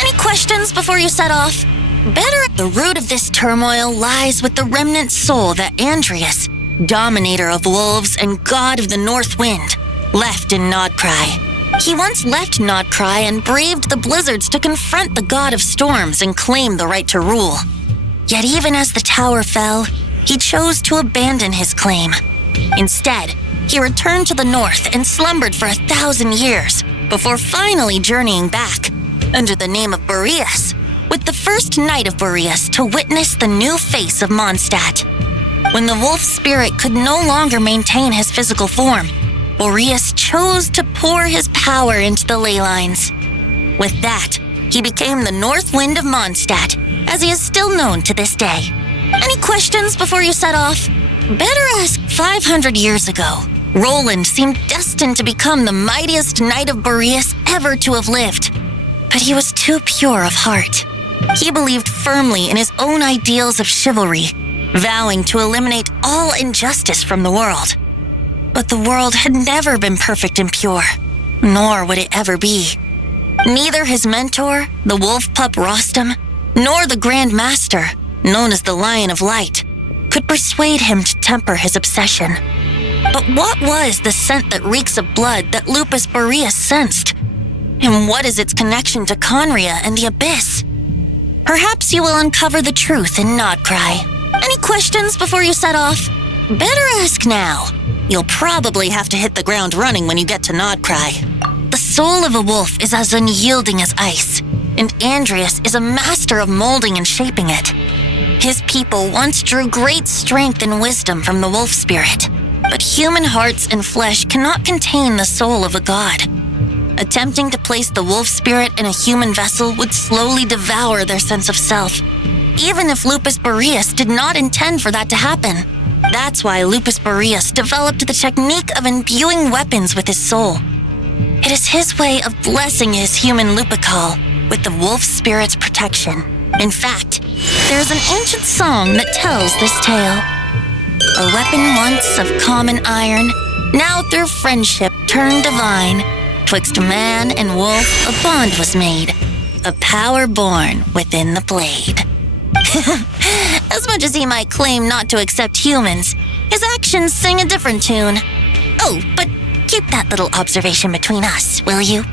Any questions before you set off? Better at the root of this turmoil lies with the remnant soul that Andreas, dominator of wolves and god of the North Wind, left in Nodkrai. He once left Nodkrai and braved the blizzards to confront the god of storms and claim the right to rule. Yet even as the tower fell, he chose to abandon his claim. Instead, he returned to the north and slumbered for 1,000 years before finally journeying back, under the name of Boreas, with the first knight of Boreas to witness the new face of Mondstadt. When the wolf spirit could no longer maintain his physical form, Boreas chose to pour his power into the ley lines. With that, he became the North Wind of Mondstadt, as he is still known to this day. Any questions before you set off? Better ask. 500 years ago, Roland seemed destined to become the mightiest knight of Boreas ever to have lived. But he was too pure of heart. He believed firmly in his own ideals of chivalry, vowing to eliminate all injustice from the world. But the world had never been perfect and pure, nor would it ever be. Neither his mentor, the wolf pup Rostam, nor the Grand Master, known as the Lion of Light, could persuade him to temper his obsession. But what was the scent that reeks of blood that Lupus Majoris sensed? And what is its connection to Conria and the Abyss? Perhaps you will uncover the truth in Nodkrai. Any questions before you set off? Better ask now. You'll probably have to hit the ground running when you get to Nodkrai. The soul of a wolf is as unyielding as ice, and Andreas is a master of molding and shaping it. His people once drew great strength and wisdom from the wolf spirit, but human hearts and flesh cannot contain the soul of a god. Attempting to place the wolf spirit in a human vessel would slowly devour their sense of self, even if Lupus Majoris did not intend for that to happen. That's why Lupus Majoris developed the technique of imbuing weapons with his soul. It is his way of blessing his human Lupical with the wolf spirit's protection. In fact, there is an ancient song that tells this tale. A weapon once of common iron, now through friendship turned divine. Twixt man and wolf a bond was made, a power born within the blade. As much as he might claim not to accept humans, his actions sing a different tune. Oh, but keep that little observation between us, will you?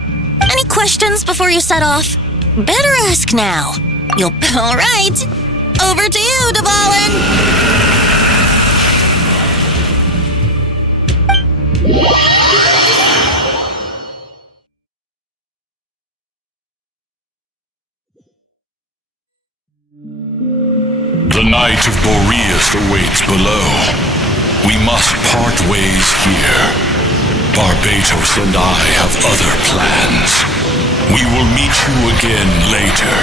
Any questions before you set off? Better ask now. You'll... All right. Over to you, Dvalin. The Knight of Boreas awaits below. We must part ways here. Barbatos and I have other plans. We will meet you again later.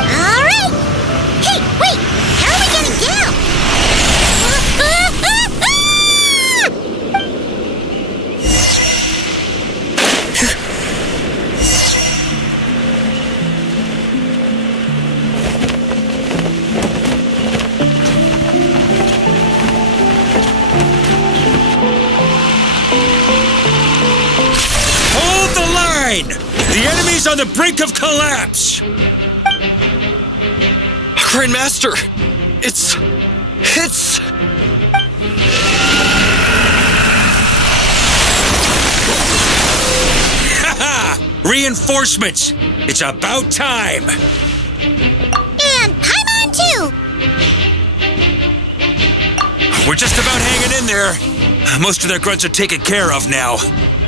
All right. Hey, wait. How are we getting down? The enemy's on the brink of collapse! Grandmaster! It's... Haha! Reinforcements! It's about time! And Paimon too! We're just about hanging in there. Most of their grunts are taken care of now.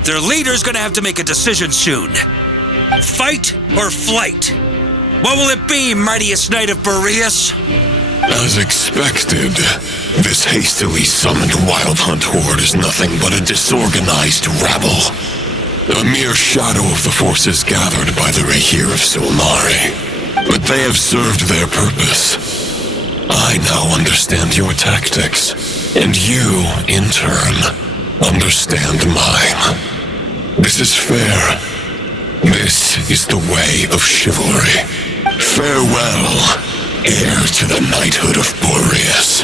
Their leader's gonna have to make a decision soon. Fight or flight? What will it be, mightiest knight of Boreas? As expected, this hastily summoned Wild Hunt horde is nothing but a disorganized rabble. A mere shadow of the forces gathered by the Rahir of Solnari. But they have served their purpose. I now understand your tactics, and you, in turn, understand mine. This is fair. This is the way of chivalry. Farewell, heir to the knighthood of Boreas.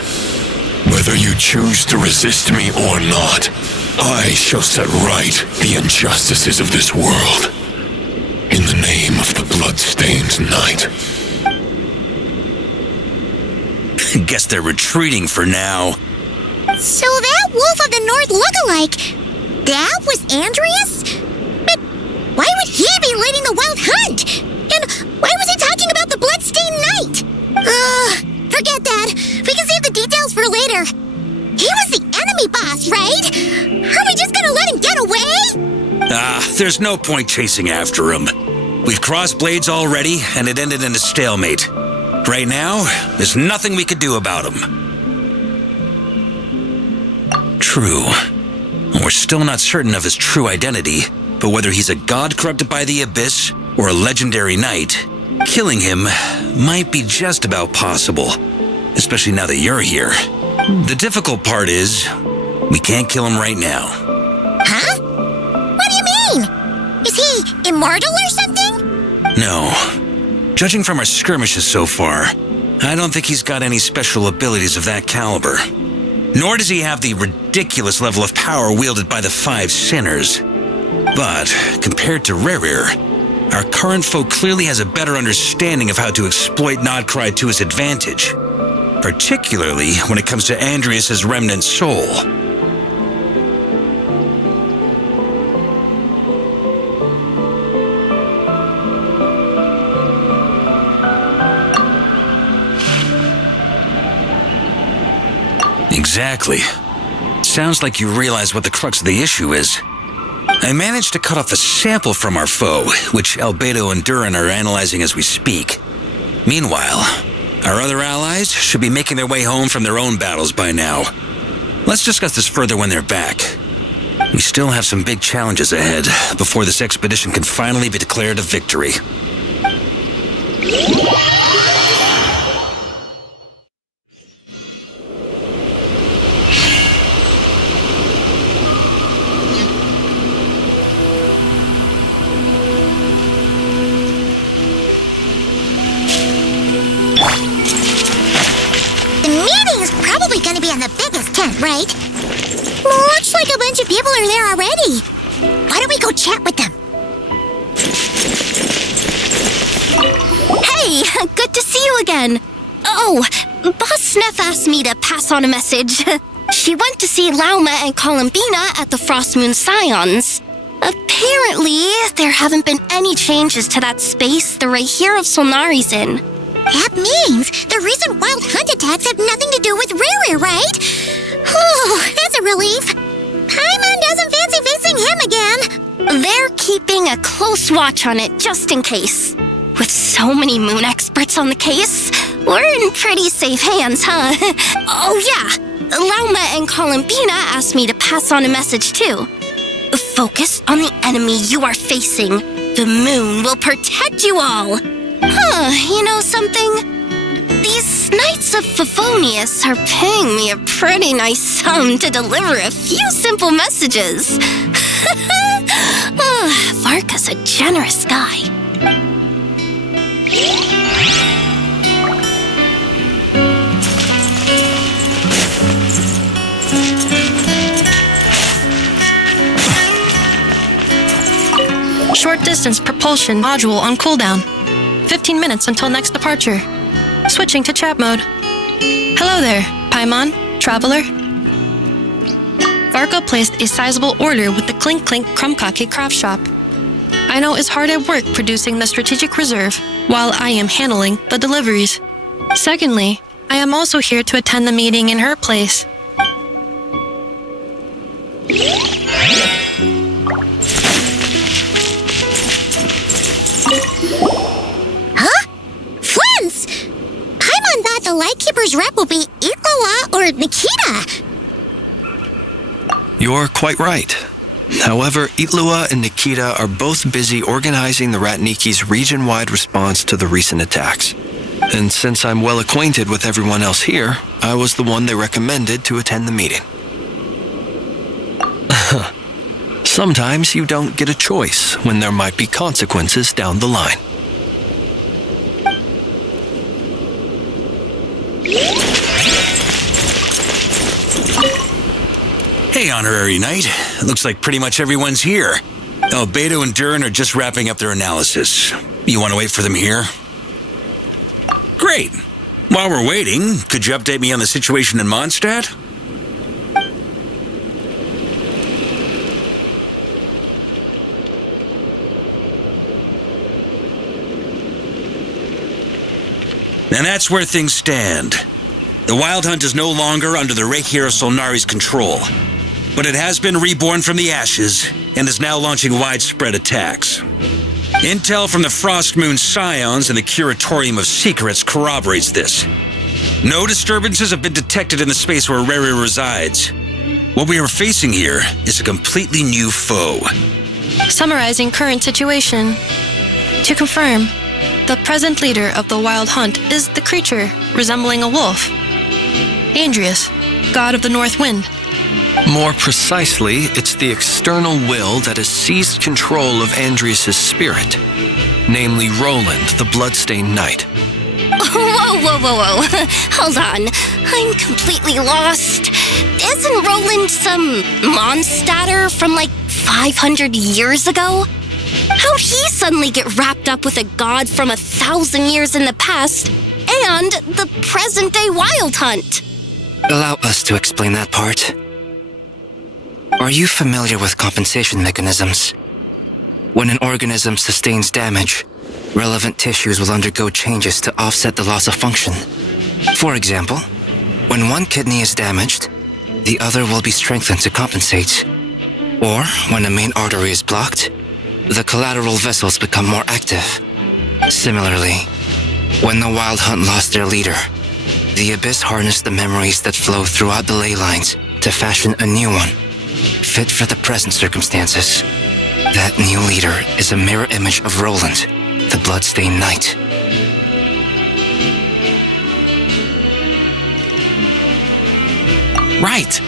Whether you choose to resist me or not, I shall set right the injustices of this world. In the name of the blood-stained knight. Guess they're retreating for now. So that Wolf of the North lookalike, that was Andreas? But why would he be leading the Wild Hunt? And why was he talking about the bloodstained knight? Forget that. We can save the details for later. He was the enemy boss, right? Are we just gonna let him get away? There's no point chasing after him. We've crossed blades already, and it ended in a stalemate. Right now, there's nothing we could do about him. True. We're still not certain of his true identity, but whether he's a god corrupted by the Abyss or a legendary knight, killing him might be just about possible, especially now that you're here. The difficult part is, we can't kill him right now. Huh? What do you mean? Is he immortal or something? No. Judging from our skirmishes so far, I don't think he's got any special abilities of that caliber. Nor does he have the ridiculous level of power wielded by the 5 sinners. But, compared to Rerir, our current foe clearly has a better understanding of how to exploit nodkrai to his advantage, particularly when it comes to Andreas' remnant soul. Exactly. Sounds like you realize what the crux of the issue is. I managed to cut off a sample from our foe, which Albedo and Durin are analyzing as we speak. Meanwhile, our other allies should be making their way home from their own battles by now. Let's discuss this further when they're back. We still have some big challenges ahead before this expedition can finally be declared a victory. Right? Looks like a bunch of people are there already. Why don't we go chat with them? Hey, good to see you again. Oh, Boss Neff asked me to pass on a message. She went to see Lauma and Columbina at the Frost Moon Scions. Apparently, there haven't been any changes to that space the Rahir of Solnari's in. That means the recent Wild Hunt attacks have nothing to do with Rerir, right? Oh, that's a relief. Paimon doesn't fancy facing him again. They're keeping a close watch on it just in case. With so many moon experts on the case, we're in pretty safe hands, huh? Oh yeah, Lauma and Columbina asked me to pass on a message too. Focus on the enemy you are facing. The moon will protect you all. Huh, you know something? These Knights of Favonius are paying me a pretty nice sum to deliver a few simple messages. Varka's a generous guy. Short distance propulsion module on cooldown. 15 minutes until next departure. Switching to chat mode. Hello there, Paimon, traveler. Varka placed a sizable order with the Clink Clink Krumkake craft shop. I know is hard at work producing the strategic reserve while I am handling the deliveries. Secondly, I am also here to attend the meeting in her place. Lightkeeper's rep will be Iklawa or Nikita. You're quite right. However, Itlua and Nikita are both busy organizing the Ratniki's region-wide response to the recent attacks. And since I'm well acquainted with everyone else here, I was the one they recommended to attend the meeting. Sometimes you don't get a choice when there might be consequences down the line. Hey, Honorary Knight. It looks like pretty much everyone's here. Oh, Beto and Durin are just wrapping up their analysis. You want to wait for them here? Great. While we're waiting, could you update me on the situation in Mondstadt? And that's where things stand. The Wild Hunt is no longer under the Reikir of Solnari's control, but it has been reborn from the ashes and is now launching widespread attacks. Intel from the Frostmoon Scions and the Curatorium of Secrets corroborates this. No disturbances have been detected in the space where Reri resides. What we are facing here is a completely new foe. Summarizing current situation. To confirm, the present leader of the Wild Hunt is the creature resembling a wolf. Andrius, god of the North Wind. More precisely, it's the external will that has seized control of Andrius' spirit, namely Roland, the Bloodstained Knight. Whoa. Hold on. I'm completely lost. Isn't Roland some Mondstadter from like 500 years ago? How'd he suddenly get wrapped up with a god from 1,000 years in the past and the present-day Wild Hunt? Allow us to explain that part. Are you familiar with compensation mechanisms? When an organism sustains damage, relevant tissues will undergo changes to offset the loss of function. For example, when one kidney is damaged, the other will be strengthened to compensate. Or when a main artery is blocked, the collateral vessels become more active. Similarly, when the Wild Hunt lost their leader, the Abyss harnessed the memories that flow throughout the ley lines to fashion a new one, fit for the present circumstances. That new leader is a mirror image of Roland, the Bloodstained Knight. Right.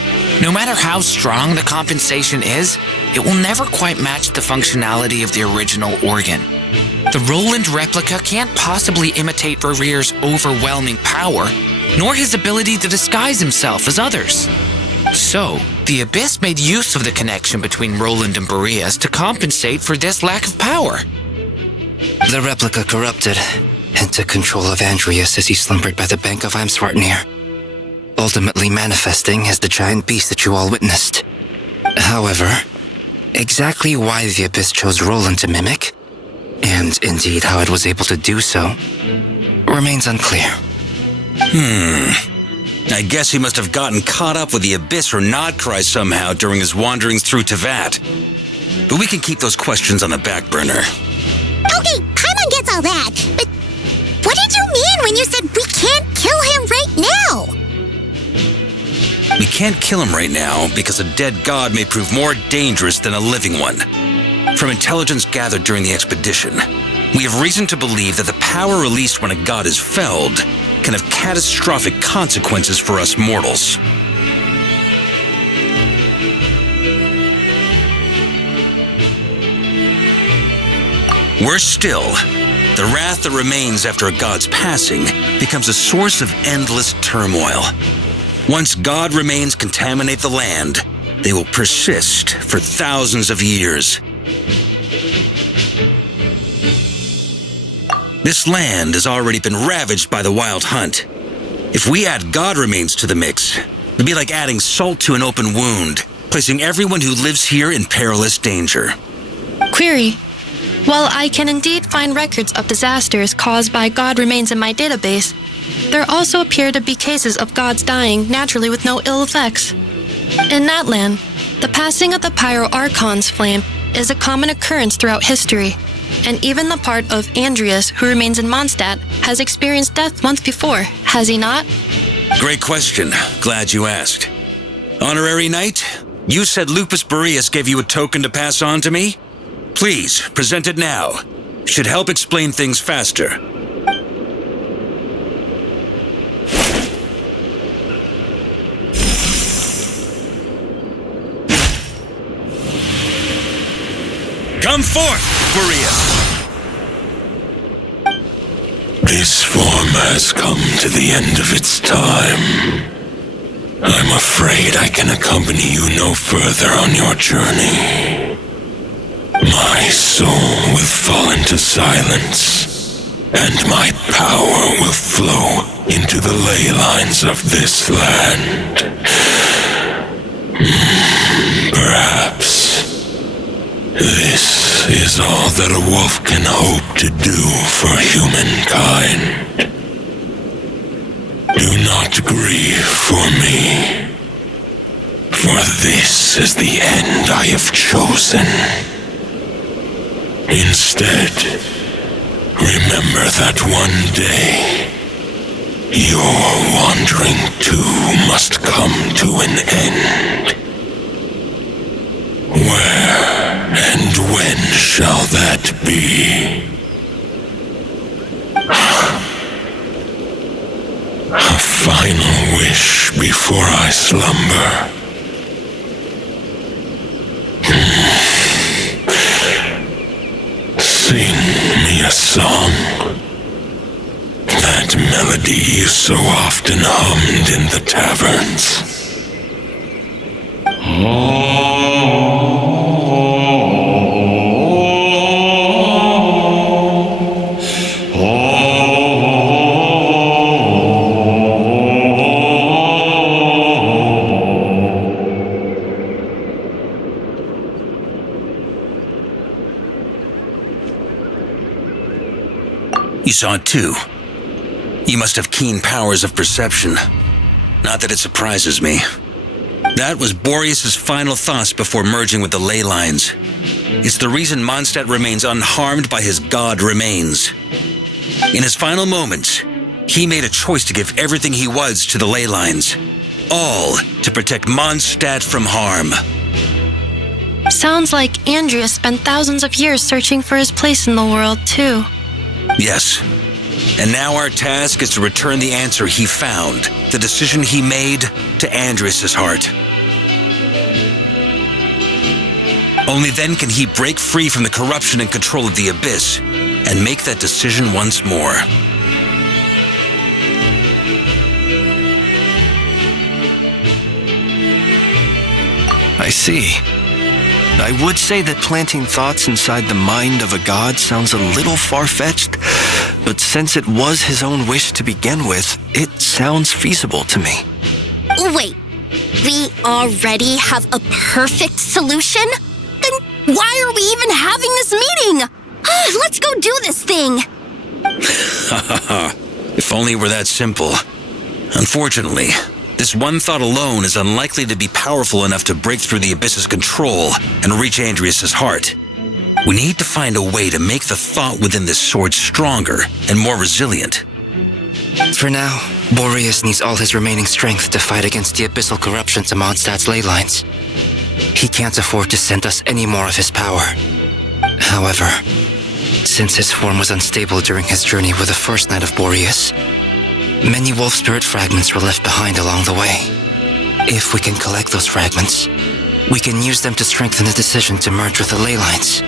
No matter how strong the compensation is, it will never quite match the functionality of the original organ. The Roland replica can't possibly imitate Verir's overwhelming power, nor his ability to disguise himself as others. So, the Abyss made use of the connection between Roland and Boreas to compensate for this lack of power. The replica corrupted and took control of Andrius as he slumbered by the bank of Amsvartnir, ultimately manifesting as the giant beast that you all witnessed. However, exactly why the Abyss chose Roland to mimic, and indeed how it was able to do so, remains unclear. I guess he must have gotten caught up with the Abyss or nodkrai somehow during his wanderings through Tevat. But we can keep those questions on the back burner. Okay, Paimon gets all that, but what did you mean when you said we can't kill him right now? We can't kill him right now because a dead god may prove more dangerous than a living one. From intelligence gathered during the expedition, we have reason to believe that the power released when a god is felled can have catastrophic consequences for us mortals. Worse still, the wrath that remains after a god's passing becomes a source of endless turmoil. Once god remains contaminate the land, they will persist for thousands of years. This land has already been ravaged by the Wild Hunt. If we add god remains to the mix, it'd be like adding salt to an open wound, placing everyone who lives here in perilous danger. Query. While I can indeed find records of disasters caused by god remains in my database, there also appear to be cases of gods dying naturally with no ill effects. In that land, the passing of the Pyro Archon's flame is a common occurrence throughout history. And even the part of Andreas who remains in Mondstadt has experienced death once before, has he not? Great question. Glad you asked. Honorary Knight, you said Lupus Majoris gave you a token to pass on to me? Please, present it now. Should help explain things faster. Come forth, Majoris! This form has come to the end of its time. I'm afraid I can accompany you no further on your journey. My soul will fall into silence, and my power will flow into the ley lines of this land. Perhaps this is all that a wolf can hope to do for humankind. Do not grieve for me, for this is the end I have chosen. Instead, remember that one day, your wandering too must come to an end. Where and when shall that be? A final wish before I slumber. Sing me a song. That melody you so often hummed in the taverns. You saw it too. You must have keen powers of perception. Not that it surprises me. That was Boreas' final thoughts before merging with the ley lines. It's the reason Mondstadt remains unharmed by his god remains. In his final moments, he made a choice to give everything he was to the ley lines. All to protect Mondstadt from harm. Sounds like Andreas spent thousands of years searching for his place in the world, too. Yes. And now our task is to return the answer he found, the decision he made, to Andreas' heart. Only then can he break free from the corruption and control of the Abyss and make that decision once more. I see. I would say that planting thoughts inside the mind of a god sounds a little far-fetched, but since it was his own wish to begin with, it sounds feasible to me. Wait, we already have a perfect solution? Then why are we even having this meeting? Let's go do this thing! If only it were that simple. Unfortunately, this one thought alone is unlikely to be powerful enough to break through the Abyss's control and reach Andreas' heart. We need to find a way to make the thought within this sword stronger and more resilient. For now, Boreas needs all his remaining strength to fight against the abyssal corruption to Mondstadt's ley lines. He can't afford to send us any more of his power. However, since his form was unstable during his journey with the first Knight of Boreas, many wolf spirit fragments were left behind along the way. If we can collect those fragments, we can use them to strengthen the decision to merge with the ley lines.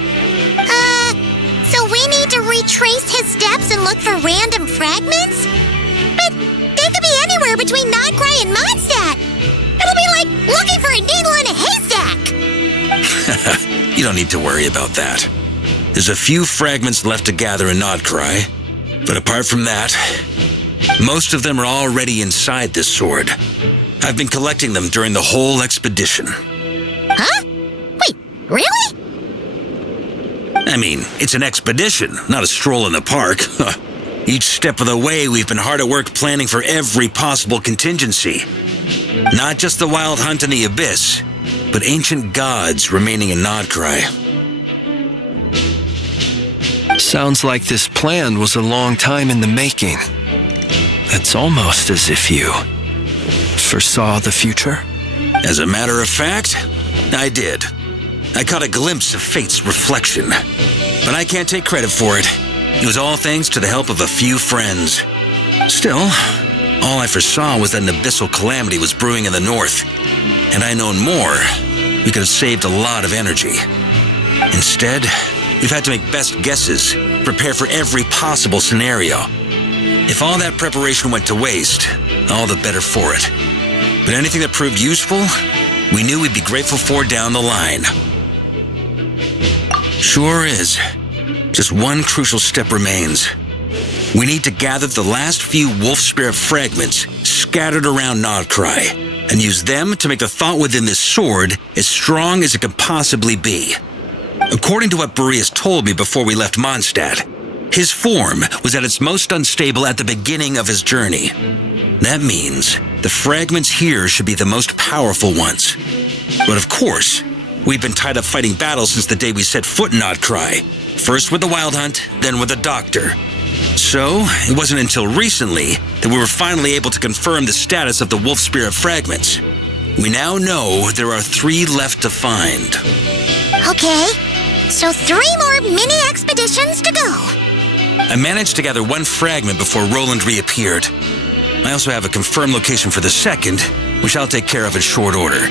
So we need to retrace his steps and look for random fragments? But they could be anywhere between nodkrai and Mondstadt. It'll be like looking for a needle in a haystack. You don't need to worry about that. There's a few fragments left to gather in nodkrai, but apart from that, most of them are already inside this sword. I've been collecting them during the whole expedition. Huh? Wait, really? I mean, it's an expedition, not a stroll in the park. Each step of the way, we've been hard at work planning for every possible contingency. Not just the wild hunt in the Abyss, but ancient gods remaining in nodkrai. Sounds like this plan was a long time in the making. It's almost as if you foresaw the future. As a matter of fact, I did. I caught a glimpse of fate's reflection. But I can't take credit for it. It was all thanks to the help of a few friends. Still, all I foresaw was that an abyssal calamity was brewing in the north. Had I known more, we could have saved a lot of energy. Instead, we've had to make best guesses, prepare for every possible scenario. If all that preparation went to waste, all the better for it. But anything that proved useful, we knew we'd be grateful for down the line. Sure is. Just one crucial step remains. We need to gather the last few wolf spirit fragments scattered around Nodkrai and use them to make the thought within this sword as strong as it could possibly be. According to what Boreas told me before we left Mondstadt, his form was at its most unstable at the beginning of his journey. That means the fragments here should be the most powerful ones. But of course, we've been tied up fighting battles since the day we set foot in Nodkrai. First with the Wild Hunt, then with the Doctor. So, it wasn't until recently that we were finally able to confirm the status of the Wolf Spirit fragments. We now know there are 3 left to find. Okay, so 3 more mini expeditions to go. I managed to gather 1 fragment before Roland reappeared. I also have a confirmed location for the second, which I'll take care of in short order.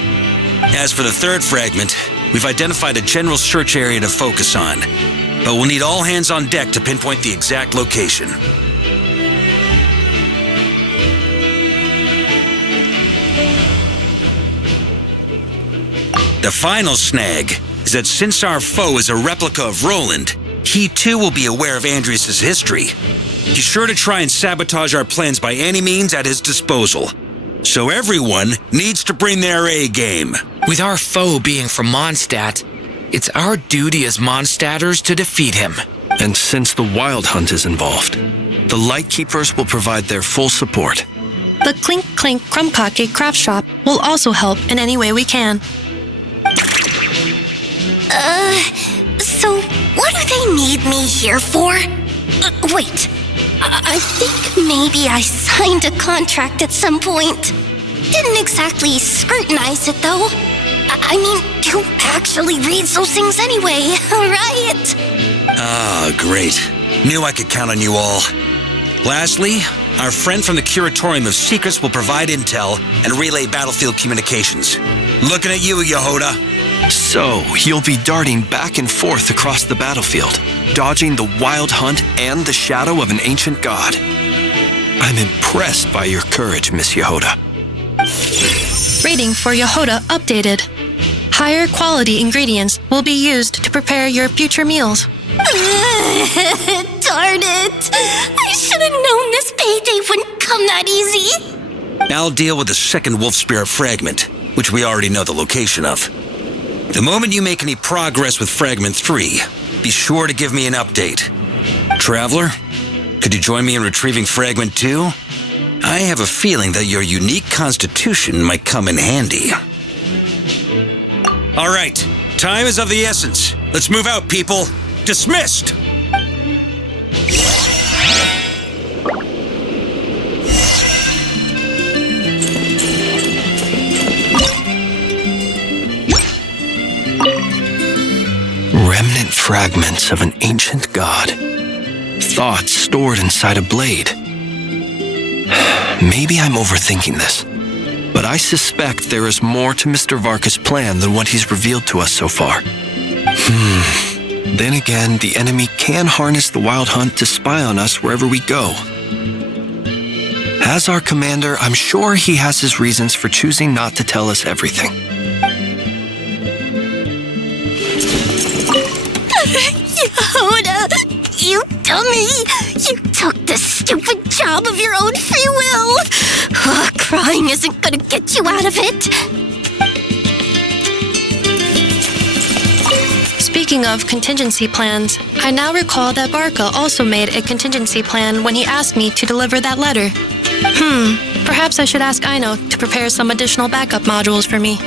As for the 3rd fragment, we've identified a general search area to focus on, but we'll need all hands on deck to pinpoint the exact location. The final snag is that since our foe is a replica of Roland, he too will be aware of Andrias' history. He's sure to try and sabotage our plans by any means at his disposal. So everyone needs to bring their A game. With our foe being from Mondstadt, it's our duty as Mondstadters to defeat him. And since the Wild Hunt is involved, the Lightkeepers will provide their full support. The Clink Clink Krumkake craft shop will also help in any way we can. So what do they need me here for? Wait, I think maybe I signed a contract at some point. Didn't exactly scrutinize it, though. I mean, who actually reads those things anyway, right? Ah, great. Knew I could count on you all. Lastly, our friend from the Curatorium of Secrets will provide intel and relay battlefield communications. Looking at you, Yehoda. So, you'll be darting back and forth across the battlefield, dodging the Wild Hunt and the shadow of an ancient god. I'm impressed by your courage, Miss Yehoda. Rating for Yehoda updated. Higher quality ingredients will be used to prepare your future meals. Darn it! I should have known this payday wouldn't come that easy. I'll deal with the second Wolf Spirit fragment, which we already know the location of. The moment you make any progress with Fragment 3, be sure to give me an update. Traveler, could you join me in retrieving Fragment 2? I have a feeling that your unique constitution might come in handy. All right, time is of the essence. Let's move out, people. Dismissed! Remnant fragments of an ancient god. Thoughts stored inside a blade. Maybe I'm overthinking this, but I suspect there is more to Mr. Varka's plan than what he's revealed to us so far. Then again, the enemy can harness the Wild Hunt to spy on us wherever we go. As our commander, I'm sure he has his reasons for choosing not to tell us everything. Yehoda, you dummy! You took the stupid job of your own free will! Crying isn't gonna get you out of it! Speaking of contingency plans, I now recall that Varka also made a contingency plan when he asked me to deliver that letter. Perhaps I should ask Aino to prepare some additional backup modules for me.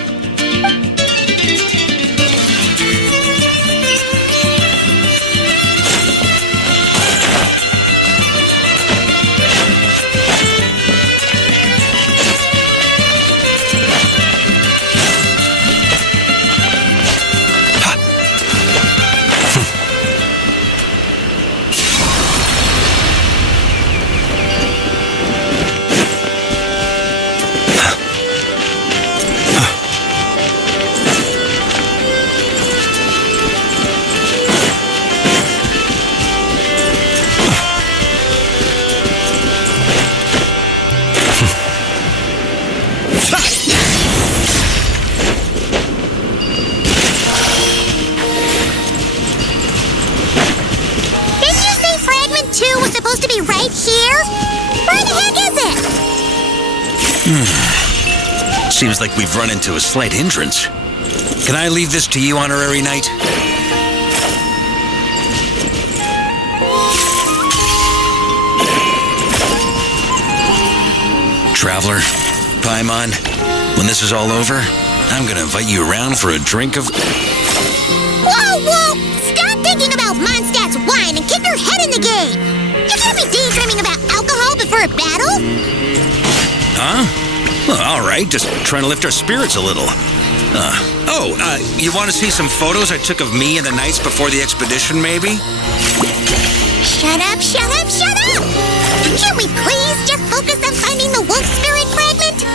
Seems like we've run into a slight hindrance. Can I leave this to you, Honorary Knight? Traveler, Paimon, when this is all over, I'm gonna invite you around for a drink of... Whoa! Stop thinking about Mondstadt's wine and keep your head in the game! You can't be daydreaming about alcohol before a battle? Huh? Well, all right, just trying to lift our spirits a little. You want to see some photos I took of me and the knights before the expedition, maybe? Shut up! Can't we please just focus on finding the wolf spirit fragment?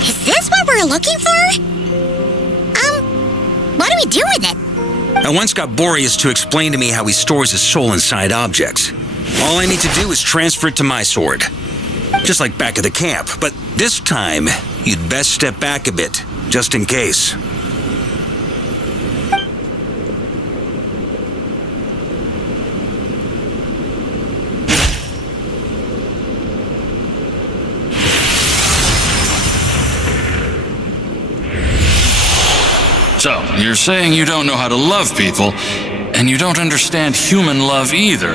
Is this what we're looking for? What do we do with it? I once got Boreas to explain to me how he stores his soul inside objects. All I need to do is transfer it to my sword. Just like back at the camp, but this time, you'd best step back a bit, just in case. So, you're saying you don't know how to love people, and you don't understand human love either.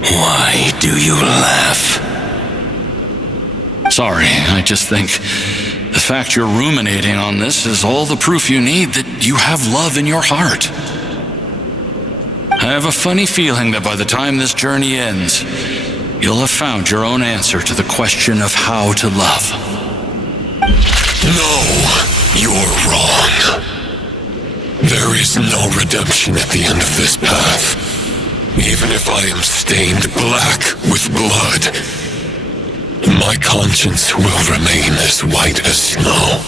Why do you laugh? Sorry, I just think the fact you're ruminating on this is all the proof you need that you have love in your heart. I have a funny feeling that by the time this journey ends, you'll have found your own answer to the question of how to love. No, you're wrong. There is no redemption at the end of this path. Even if I am stained black with blood, my conscience will remain as white as snow.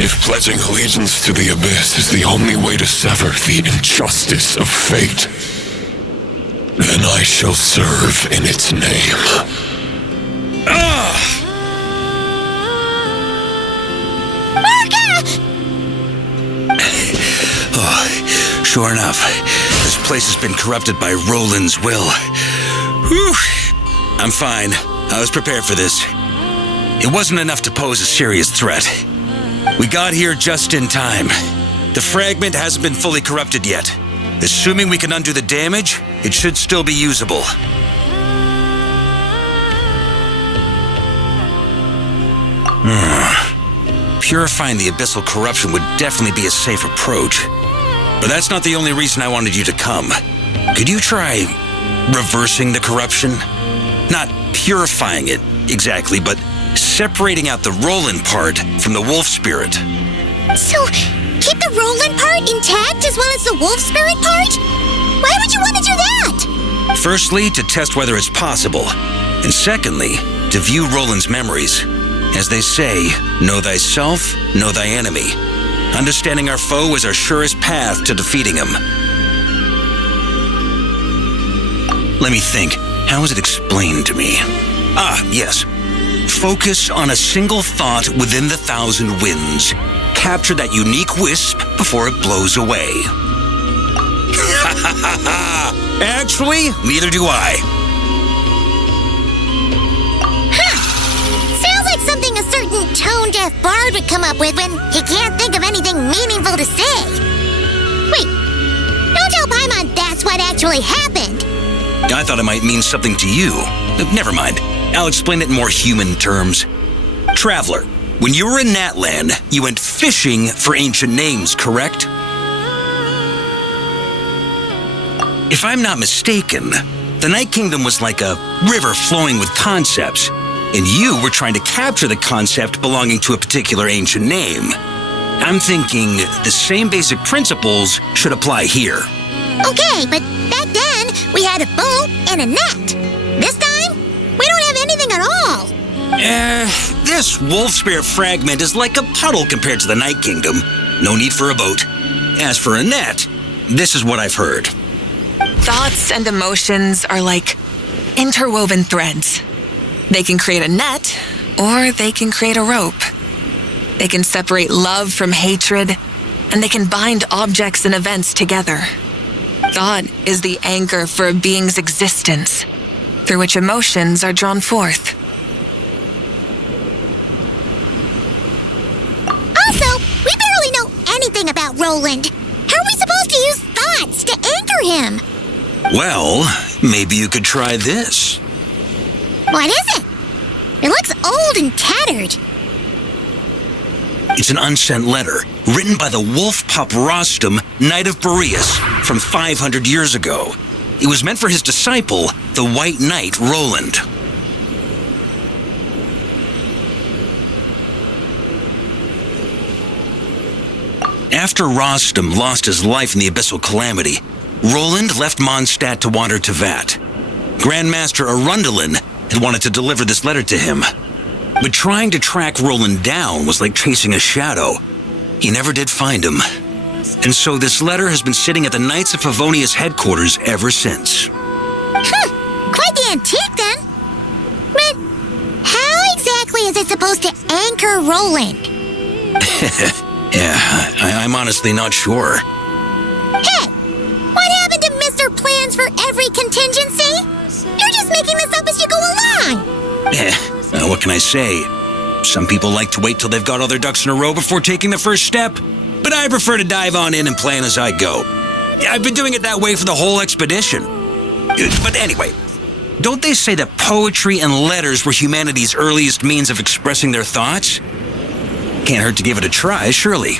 If pledging allegiance to the Abyss is the only way to sever the injustice of fate, then I shall serve in its name. Sure enough, this place has been corrupted by Roland's will. Whew. I'm fine. I was prepared for this. It wasn't enough to pose a serious threat. We got here just in time. The fragment hasn't been fully corrupted yet. Assuming we can undo the damage, it should still be usable. Purifying the abyssal corruption would definitely be a safe approach. But that's not the only reason I wanted you to come. Could you try reversing the corruption? Not purifying it, exactly, but separating out the Roland part from the wolf spirit. So, keep the Roland part intact as well as the wolf spirit part? Why would you want to do that? Firstly, to test whether it's possible. And secondly, to view Roland's memories. As they say, know thyself, know thy enemy. Understanding our foe is our surest path to defeating him. Let me think. How is it explained to me? Yes. Focus on a single thought within the 1,000 winds. Capture that unique wisp before it blows away. Actually, neither do I. Sounds like something a certain tone-deaf bard would come up with when he can't think of anything meaningful to say. Wait, don't tell Paimon that's what actually happened. I thought it might mean something to you. Never mind. I'll explain it in more human terms. Traveler, when you were in Natland, you went fishing for ancient names, correct? If I'm not mistaken, the Night Kingdom was like a river flowing with concepts, and you were trying to capture the concept belonging to a particular ancient name. I'm thinking the same basic principles should apply here. Okay, but back then, we had a boat and a net. This time, we don't have anything at all. This wolf spirit fragment is like a puddle compared to the Night Kingdom. No need for a boat. As for Annette, this is what I've heard. Thoughts and emotions are like interwoven threads. They can create a net, or they can create a rope. They can separate love from hatred, and they can bind objects and events together. Thought is the anchor for a being's existence, through which emotions are drawn forth. Also, we barely know anything about Roland. How are we supposed to use thoughts to anchor him? Well, maybe you could try this. What is it? It looks old and tattered. It's an unsent letter, written by the wolf pup Rostam, Knight of Boreas, from 500 years ago. It was meant for his disciple, the White Knight Roland. After Rostam lost his life in the Abyssal Calamity, Roland left Mondstadt to wander to Vat. Grandmaster Arundelen had wanted to deliver this letter to him. But trying to track Roland down was like chasing a shadow. He never did find him. And so this letter has been sitting at the Knights of Favonius headquarters ever since. Quite the antique then. But how exactly is it supposed to anchor Roland? Yeah, I'm honestly not sure. Hey, what happened to Mr. Plans for every contingency? You're just making this up as you go along. What can I say? Some people like to wait till they've got all their ducks in a row before taking the first step, but I prefer to dive on in and plan as I go. I've been doing it that way for the whole expedition. But anyway, don't they say that poetry and letters were humanity's earliest means of expressing their thoughts? Can't hurt to give it a try, surely.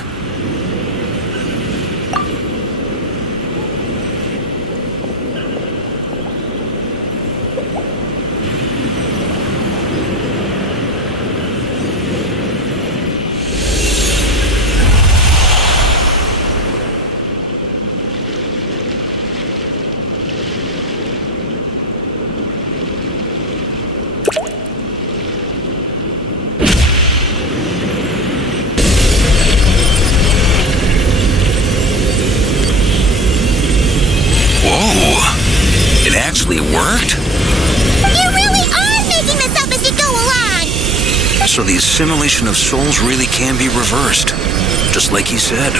Worked? You really are making this up as you go along! So the assimilation of souls really can be reversed, just like he said.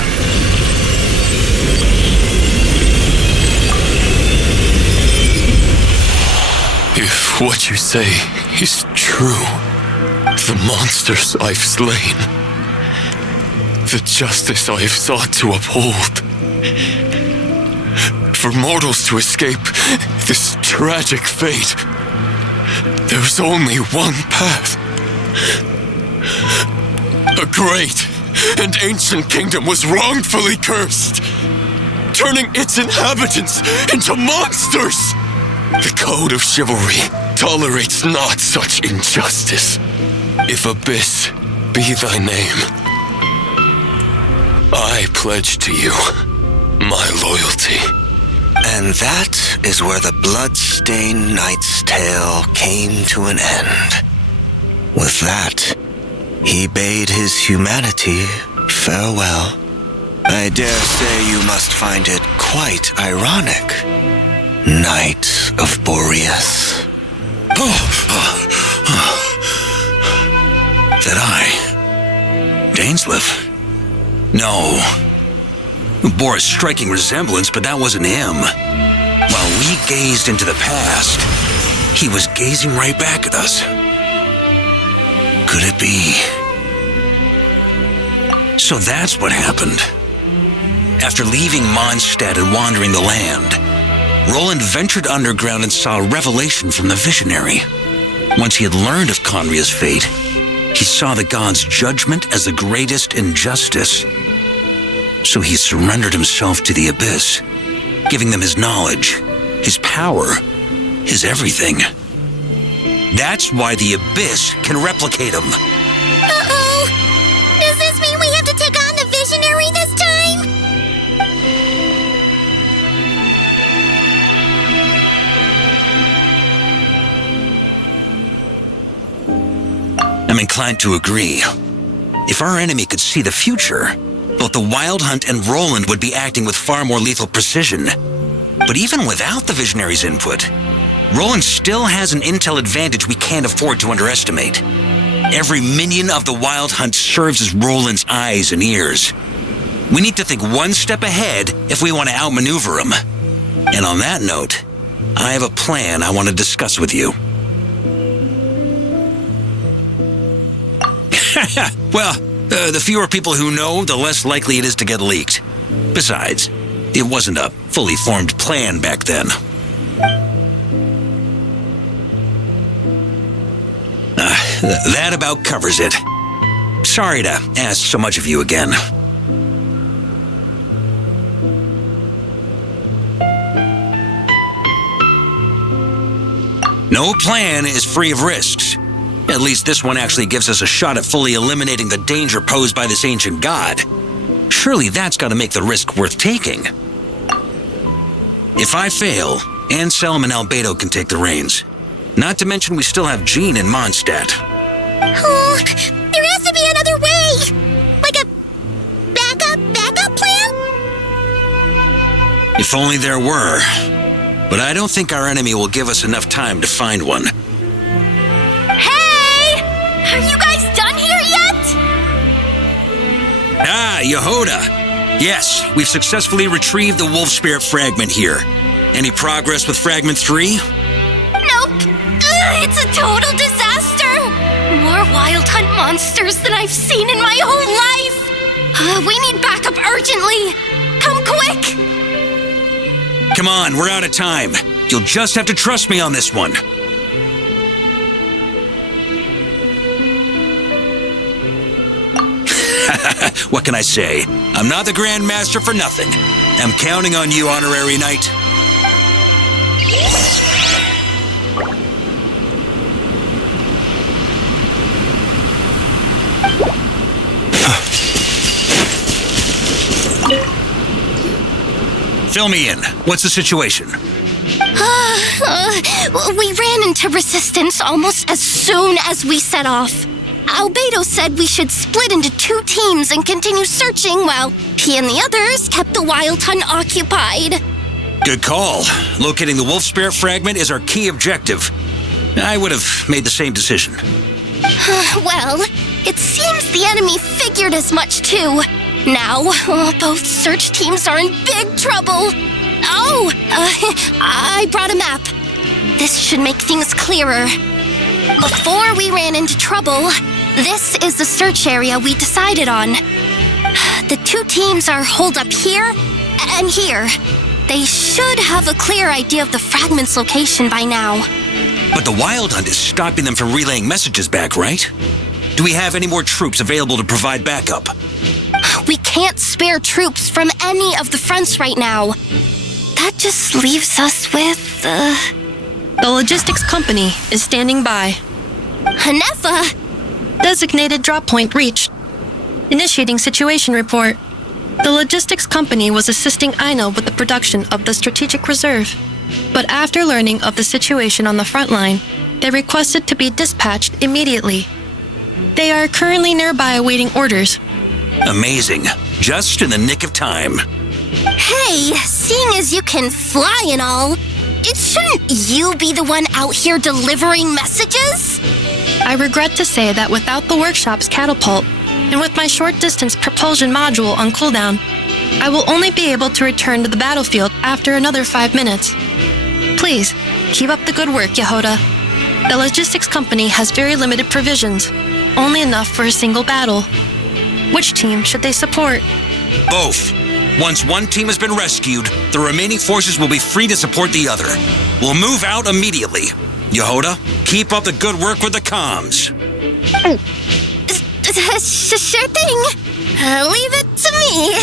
If what you say is true, the monsters I've slain, the justice I have sought to uphold, for mortals to escape this tragic fate, there's only one path. A great and ancient kingdom was wrongfully cursed, turning its inhabitants into monsters. The code of chivalry tolerates not such injustice. If Abyss be thy name, I pledge to you my loyalty. And that is where the blood-stained knight's tale came to an end. With that, he bade his humanity farewell. I dare say you must find it quite ironic, Knight of Boreas. That I? Dainsleif? No. Bore a striking resemblance, but that wasn't him. While we gazed into the past, he was gazing right back at us. Could it be? So that's what happened. After leaving Mondstadt and wandering the land, Roland ventured underground and saw a revelation from the visionary. Once he had learned of Conria's fate, he saw the gods' judgment as the greatest injustice. So he surrendered himself to the Abyss, giving them his knowledge, his power, his everything. That's why the Abyss can replicate him. Uh-oh! Does this mean we have to take on the Visionary this time? I'm inclined to agree. If our enemy could see the future, both the Wild Hunt and Roland would be acting with far more lethal precision. But even without the Visionary's input, Roland still has an intel advantage we can't afford to underestimate. Every minion of the Wild Hunt serves as Roland's eyes and ears. We need to think one step ahead if we want to outmaneuver him. And on that note, I have a plan I want to discuss with you. Well, the fewer people who know, the less likely it is to get leaked. Besides, it wasn't a fully formed plan back then. That about covers it. Sorry to ask so much of you again. No plan is free of risks. At least this one actually gives us a shot at fully eliminating the danger posed by this ancient god. Surely that's got to make the risk worth taking. If I fail, Anselm and Albedo can take the reins. Not to mention we still have Jean and Mondstadt. Oh, there has to be another way! Like a backup plan? If only there were. But I don't think our enemy will give us enough time to find one. Hey! Are you guys done here yet? Ah, Yehoda! Yes, we've successfully retrieved the Wolf Spirit fragment here. Any progress with Fragment 3? Nope. It's a total disaster. More Wild Hunt monsters than I've seen in my whole life. We need backup urgently. Come quick. Come on, we're out of time. You'll just have to trust me on this one. What can I say? I'm not the Grand Master for nothing. I'm counting on you, Honorary Knight. Fill me in. What's the situation? We ran into resistance almost as soon as we set off. Albedo said we should split into 2 teams and continue searching while he and the others kept the Wild Hunt occupied. Good call. Locating the Wolf Spirit fragment is our key objective. I would have made the same decision. Well, it seems the enemy figured as much too. Now, both search teams are in big trouble. Oh, I brought a map. This should make things clearer. Before we ran into trouble, this is the search area we decided on. The 2 teams are holed up here and here. They should have a clear idea of the fragment's location by now. But the Wild Hunt is stopping them from relaying messages back, right? Do we have any more troops available to provide backup? We can't spare troops from any of the fronts right now. That just leaves us with, The logistics company is standing by. Hanefa! Designated drop point reached. Initiating situation report. The logistics company was assisting Aino with the production of the strategic reserve. But after learning of the situation on the front line, they requested to be dispatched immediately. They are currently nearby awaiting orders. Amazing. Just in the nick of time. Hey, seeing as you can fly and all, shouldn't you be the one out here delivering messages? I regret to say that without the workshop's catapult, and with my short-distance propulsion module on cooldown, I will only be able to return to the battlefield after another 5 minutes. Please, keep up the good work, Yehoda. The logistics company has very limited provisions, only enough for a single battle. Which team should they support? Both. Once one team has been rescued, the remaining forces will be free to support the other. We'll move out immediately. Yehoda, keep up the good work with the comms. Sure thing. Leave it to me.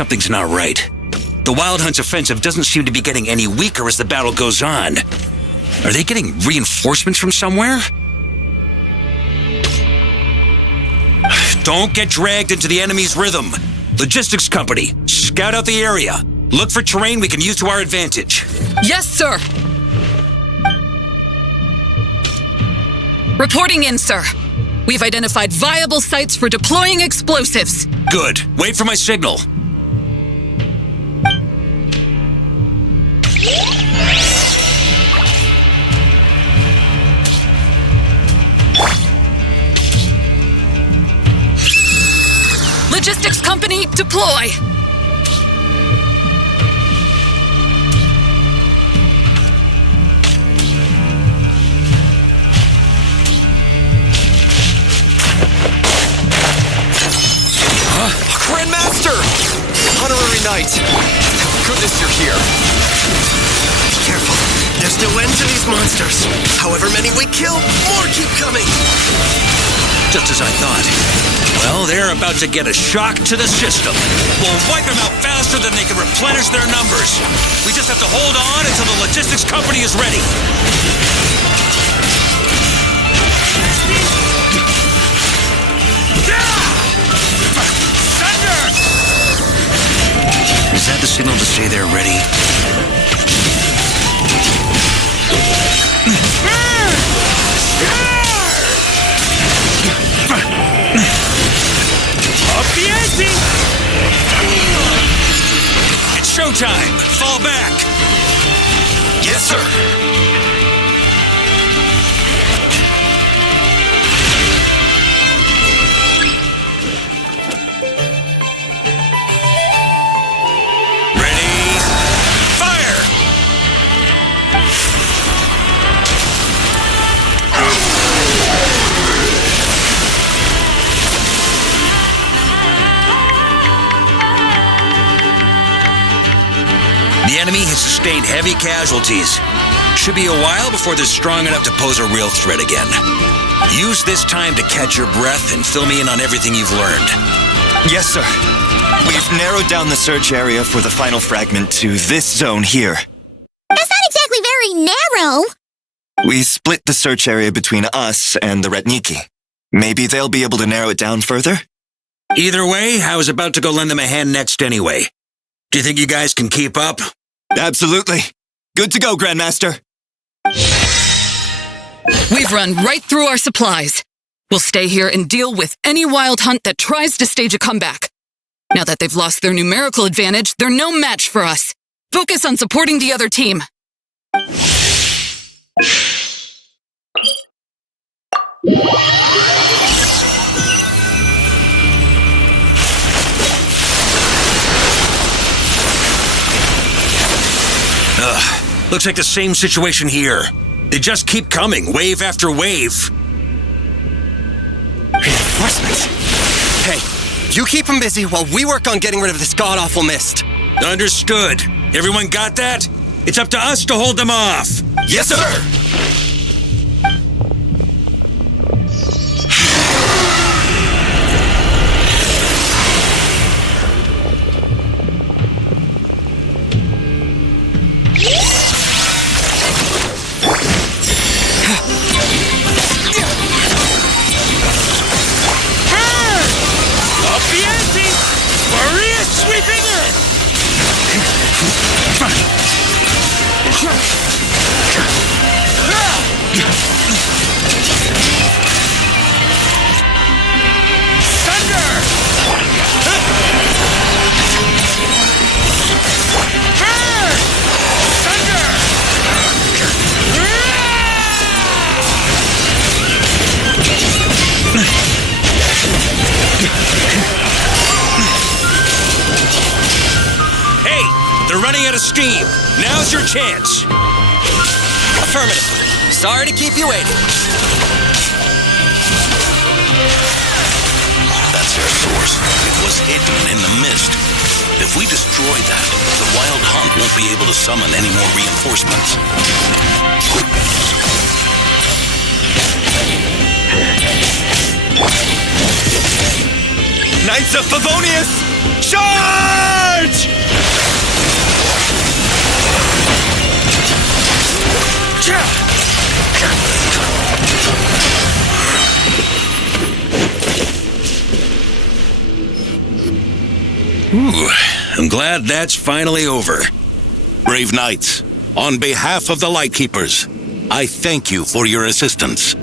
something's not right. The Wild Hunt's offensive doesn't seem to be getting any weaker as the battle goes on. Are they getting reinforcements from somewhere? Don't get dragged into the enemy's rhythm. Logistics company, scout out the area. Look for terrain we can use to our advantage. Yes, sir. Reporting in, sir. We've identified viable sites for deploying explosives. Good. Wait for my signal. Logistics company, deploy! Grandmaster! Honorary Knight! Thank goodness you're here. Careful. There's no end to these monsters. However many we kill, more keep coming. Just as I thought. Well, they're about to get a shock to the system. We'll wipe them out faster than they can replenish their numbers. We just have to hold on until the logistics company is ready. Is that the signal to say they're ready? Up the ante! It's showtime! Fall back! Yes, sir. The enemy has sustained heavy casualties. Should be a while before they're strong enough to pose a real threat again. Use this time to catch your breath and fill me in on everything you've learned. Yes, sir. We've narrowed down the search area for the final fragment to this zone here. That's not exactly very narrow. We split the search area between us and the Ratniki. Maybe they'll be able to narrow it down further? Either way, I was about to go lend them a hand next anyway. Do you think you guys can keep up? Absolutely. Good to go, Grandmaster. We've run right through our supplies. We'll stay here and deal with any Wild Hunt that tries to stage a comeback. Now that they've lost their numerical advantage, they're no match for us. Focus on supporting the other team. Looks like the same situation here. They just keep coming, wave after wave. Reinforcements? Hey, you keep them busy while we work on getting rid of this god-awful mist. Understood. Everyone got that? It's up to us to hold them off. Yes, sir! Sweeping in! They're running out of steam. Now's your chance. Affirmative. Sorry to keep you waiting. That's their source. It was hidden in the mist. If we destroy that, the Wild Hunt won't be able to summon any more reinforcements. Knights of Favonius, charge! Ooh, I'm glad that's finally over. Brave knights, on behalf of the Lightkeepers, I thank you for your assistance.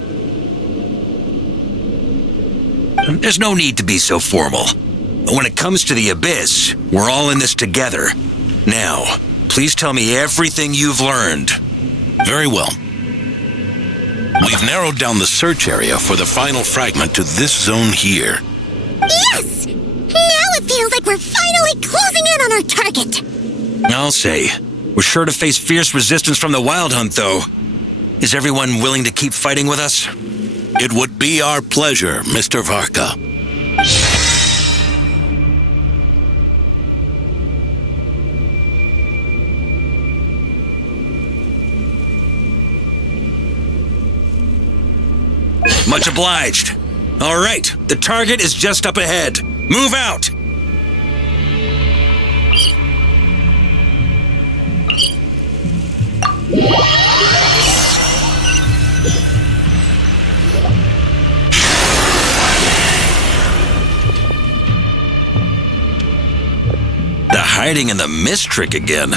There's no need to be so formal. When it comes to the Abyss, we're all in this together. Now, please tell me everything you've learned. Very well. We've narrowed down the search area for the final fragment to this zone here. Yes! Now it feels like we're finally closing in on our target. I'll say, we're sure to face fierce resistance from the Wild Hunt, though. Is everyone willing to keep fighting with us? It would be our pleasure, Mr. Varka. Much obliged. All right, the target is just up ahead. Move out! The hiding in the mist trick again.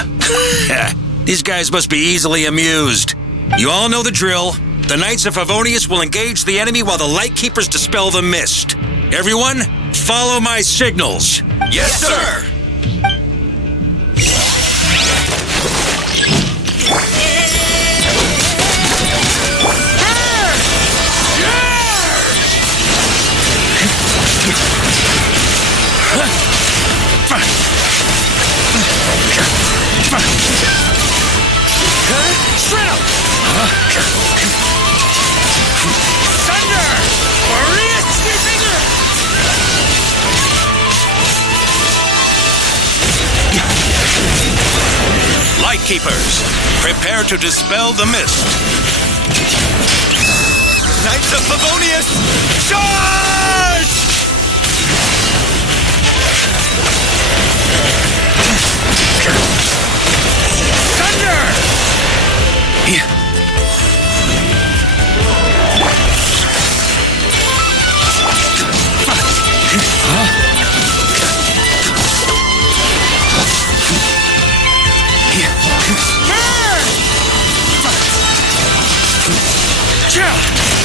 These guys must be easily amused. You all know the drill. The Knights of Favonius will engage the enemy while the Lightkeepers dispel the mist. Everyone, follow my signals. Yes, sir! Lightkeepers, prepare to dispel the mist. Knights of Favonius, charge! Thunder!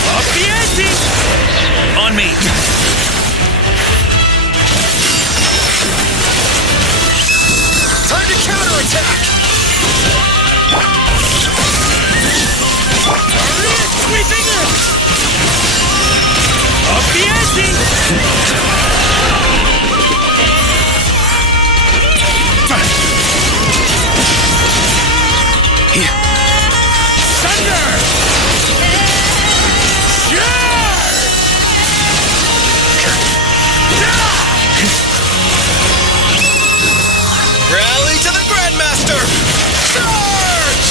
Up the ante! On me! Time to counterattack! Sweeping it! Up the ante! Rally to the Grandmaster! Charge!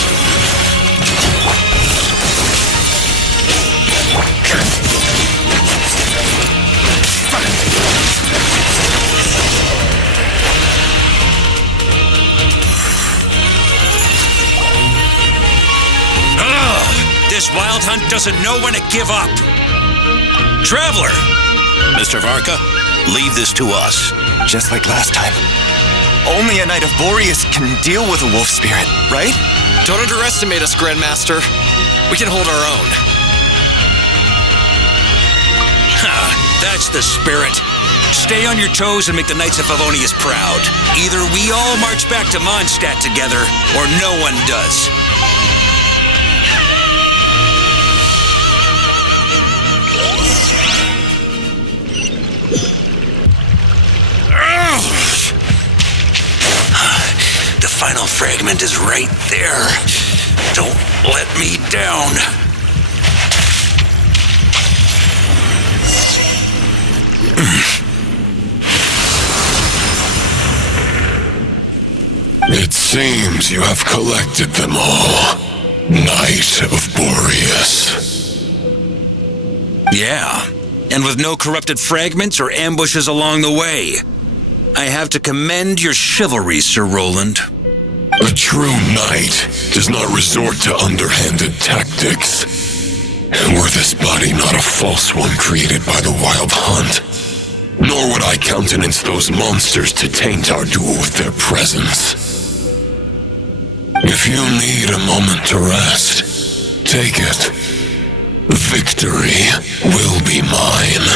This Wild Hunt doesn't know when to give up. Traveler! Mr. Varka, leave this to us. Just like last time. Only a Knight of Boreas can deal with a wolf spirit, right? Don't underestimate us, Grandmaster. We can hold our own. That's the spirit. Stay on your toes and make the Knights of Favonius proud. Either we all march back to Mondstadt together, or no one does. The final fragment is right there. Don't let me down. It seems you have collected them all, Knight of Boreas. Yeah, and with no corrupted fragments or ambushes along the way. I have to commend your chivalry, Sir Roland. A true knight does not resort to underhanded tactics. Were this body not a false one created by the Wild Hunt, nor would I countenance those monsters to taint our duel with their presence. If you need a moment to rest, take it. Victory will be mine,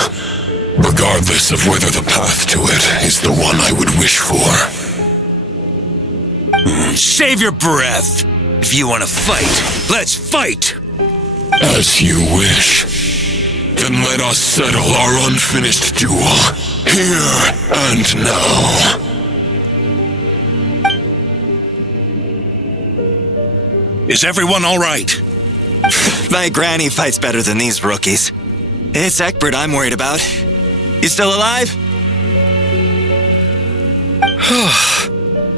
regardless of whether the path to it is the one I would wish for. Save your breath. If you want to fight, let's fight. As you wish. Then let us settle our unfinished duel, here and now. Is everyone all right? My granny fights better than these rookies. It's Egbert I'm worried about. You still alive?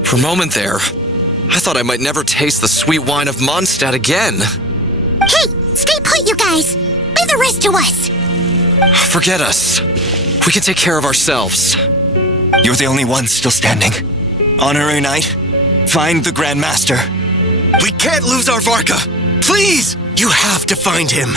For a moment there, I thought I might never taste the sweet wine of Mondstadt again. Hey, stay put, you guys. Leave the rest to us. Forget us. We can take care of ourselves. You're the only one still standing. Honorary Knight, find the Grand Master. We can't lose our Varka. Please, you have to find him.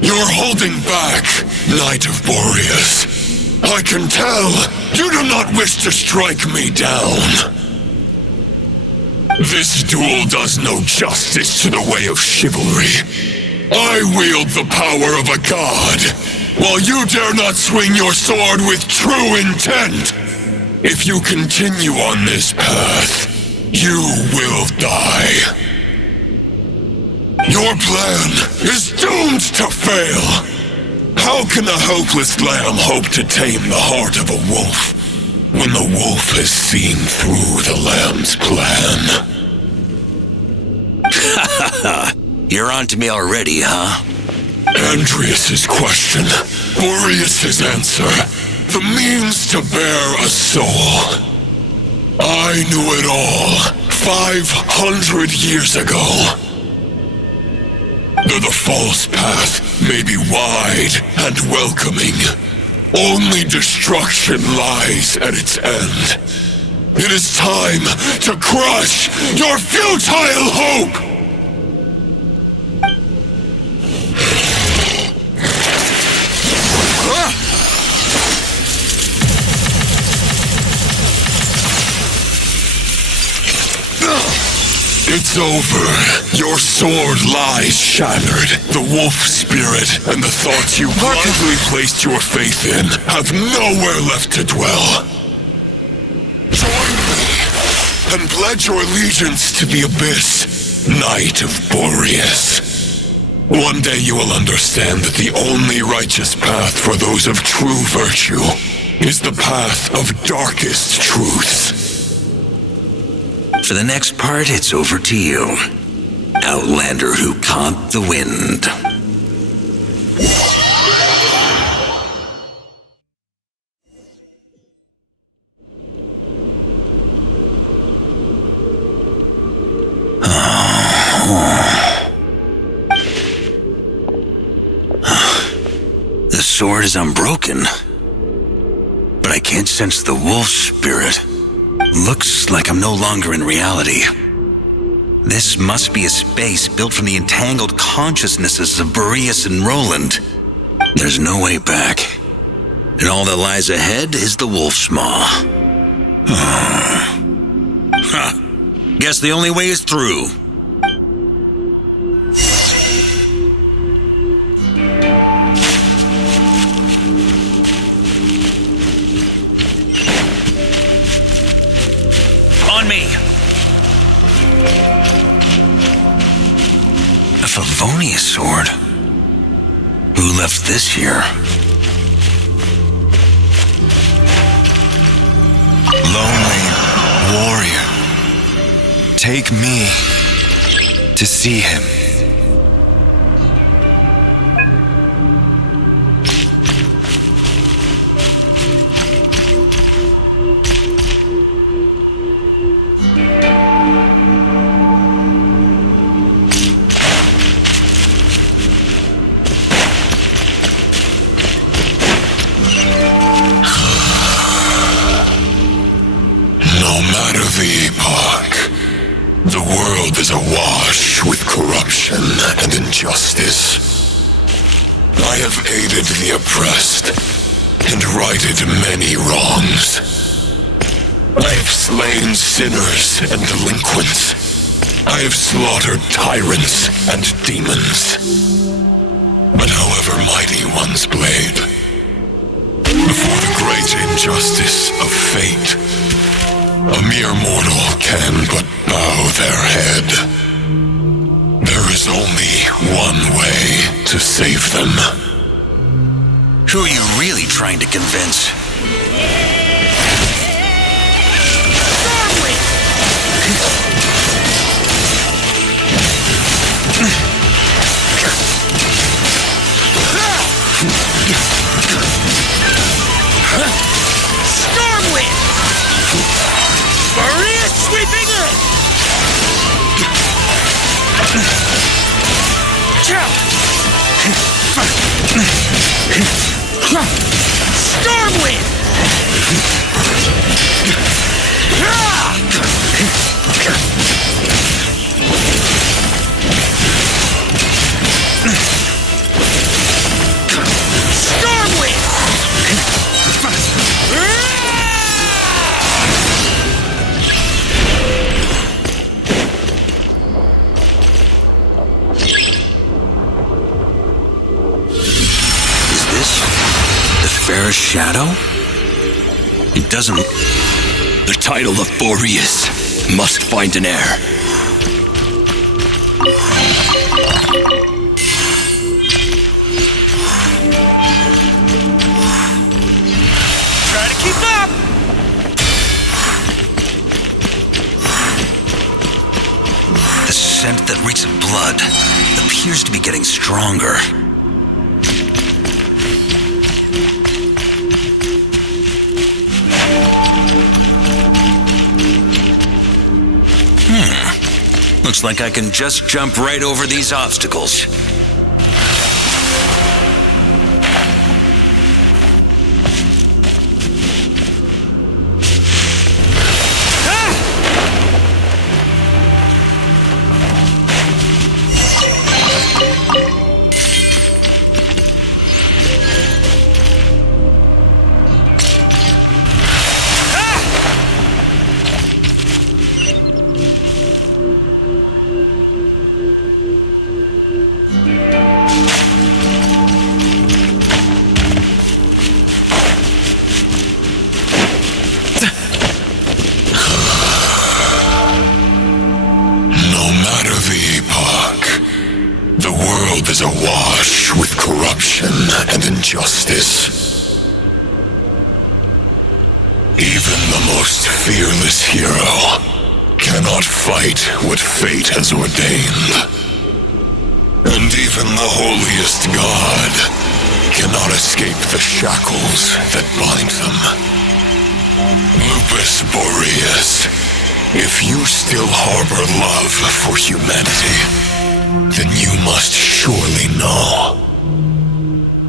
You're holding back, Knight of Boreas. I can tell you do not wish to strike me down. This duel does no justice to the way of chivalry. I wield the power of a god, while you dare not swing your sword with true intent. If you continue on this path, you will die. Your plan is doomed to fail. How can a helpless lamb hope to tame the heart of a wolf when the wolf has seen through the lamb's plan? You're on to me already, huh? Andreas's question, Boreas's answer, the means to bear a soul. I knew it all 500 years ago. Though the false path may be wide and welcoming, only destruction lies at its end. It is time to crush your futile hope! It's over. Your sword lies shattered. The wolf spirit and the thoughts you blindly placed your faith in have nowhere left to dwell. Join me and pledge your allegiance to the abyss, Knight of Boreas. One day you will understand that the only righteous path for those of true virtue is the path of darkest truths. For the next part, it's over to you, Outlander who caught the wind. The sword is unbroken, but I can't sense the wolf spirit. Looks like I'm no longer in reality. This must be a space built from the entangled consciousnesses of Boreas and Roland. There's no way back. And all that lies ahead is the wolf's maw. Guess the only way is through. On me! A Favonius sword? Who left this here? Lonely warrior, take me to to see him. No matter the epoch, the world is awash with corruption and injustice. I have aided the oppressed and righted many wrongs. I have slain sinners and delinquents. I have slaughtered tyrants and demons. But however mighty one's blade, before the great injustice of fate, a mere mortal can but bow their head. There is only one way to save them. Who are you really trying to convince? Stormwind! Maria sweeping in! Stormwind! Fair shadow? It doesn't... The title of Boreas must find an heir. Try to keep up! The scent that reeks of blood appears to be getting stronger. Looks like I can just jump right over these obstacles. Is awash with corruption and injustice. Even the most fearless hero cannot fight what fate has ordained. And even the holiest god cannot escape the shackles that bind them. Lupus Majoris, if you still harbor love for humanity, then you must surely know.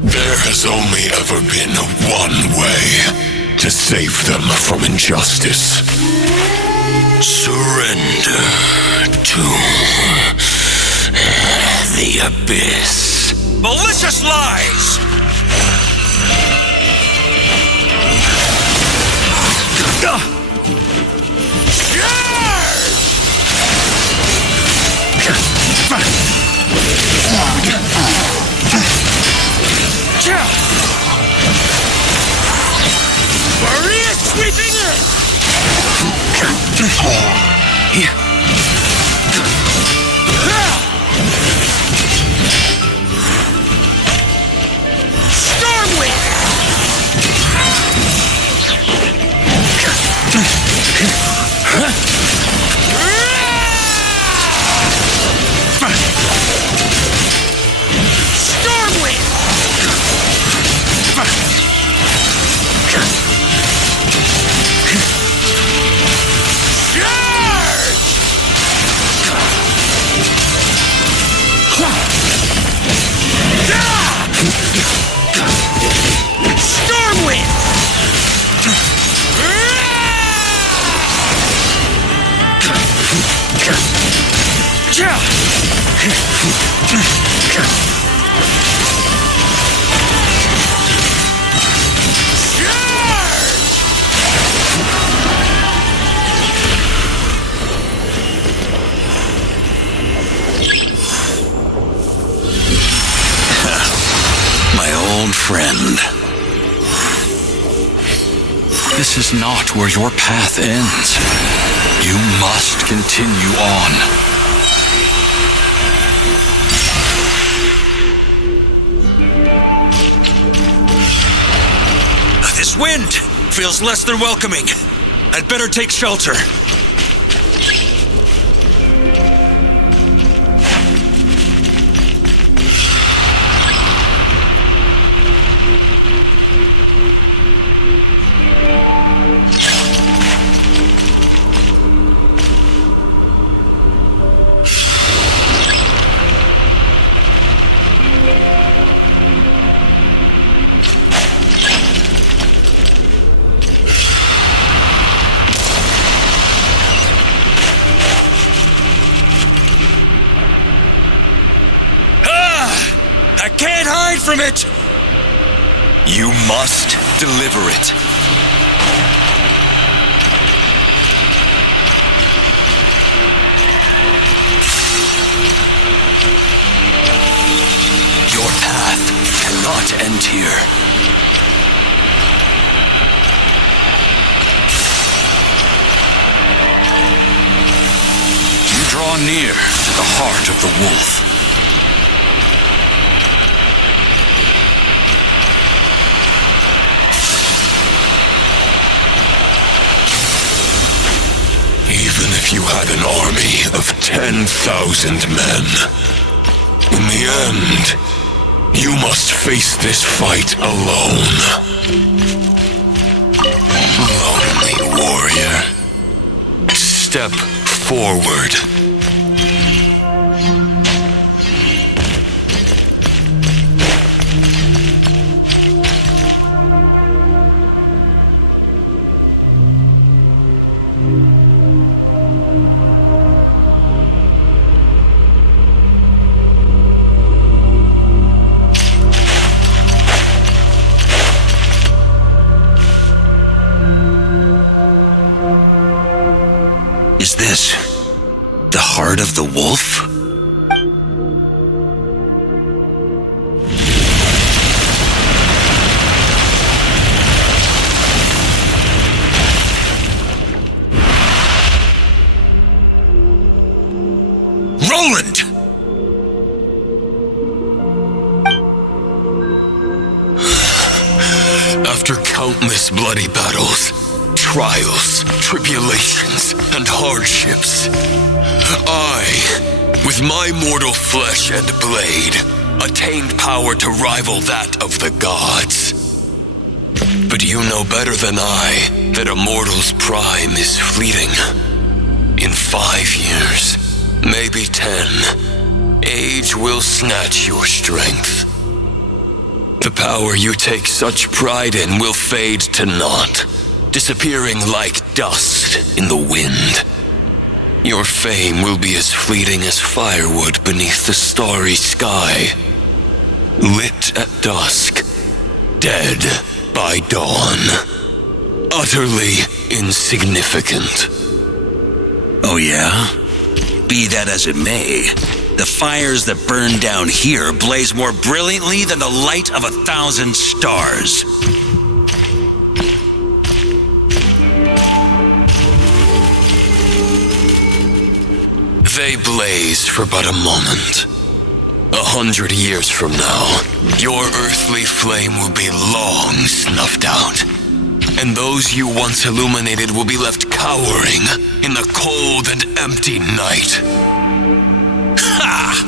There has only ever been one way to save them from injustice. Surrender to the abyss. Malicious lies! Maria sweeping in! Stormwind! This is not where your path ends. You must continue on. This wind feels less than welcoming. I'd better take shelter. I can't hide from it! You must deliver it. Your path cannot end here. You draw near to the heart of the wolf. Even if you had an army of 10,000 men, in the end, you must face this fight alone. Lonely warrior, step forward. Is this the heart of the wolf? Roland! After countless bloody battles, trials, tribulations, and hardships, I, with my mortal flesh and blade, attained power to rival that of the gods. But you know better than I that a mortal's prime is fleeting. In 5 years, maybe 10, age will snatch your strength. The power you take such pride in will fade to naught, disappearing like dust in the wind. Your fame will be as fleeting as firewood beneath the starry sky, lit at dusk, dead by dawn, utterly insignificant. Oh yeah? Be that as it may, the fires that burn down here blaze more brilliantly than the light of 1,000 stars. They blaze for but a moment. 100 years from now, your earthly flame will be long snuffed out, and those you once illuminated will be left cowering in the cold and empty night. Ha!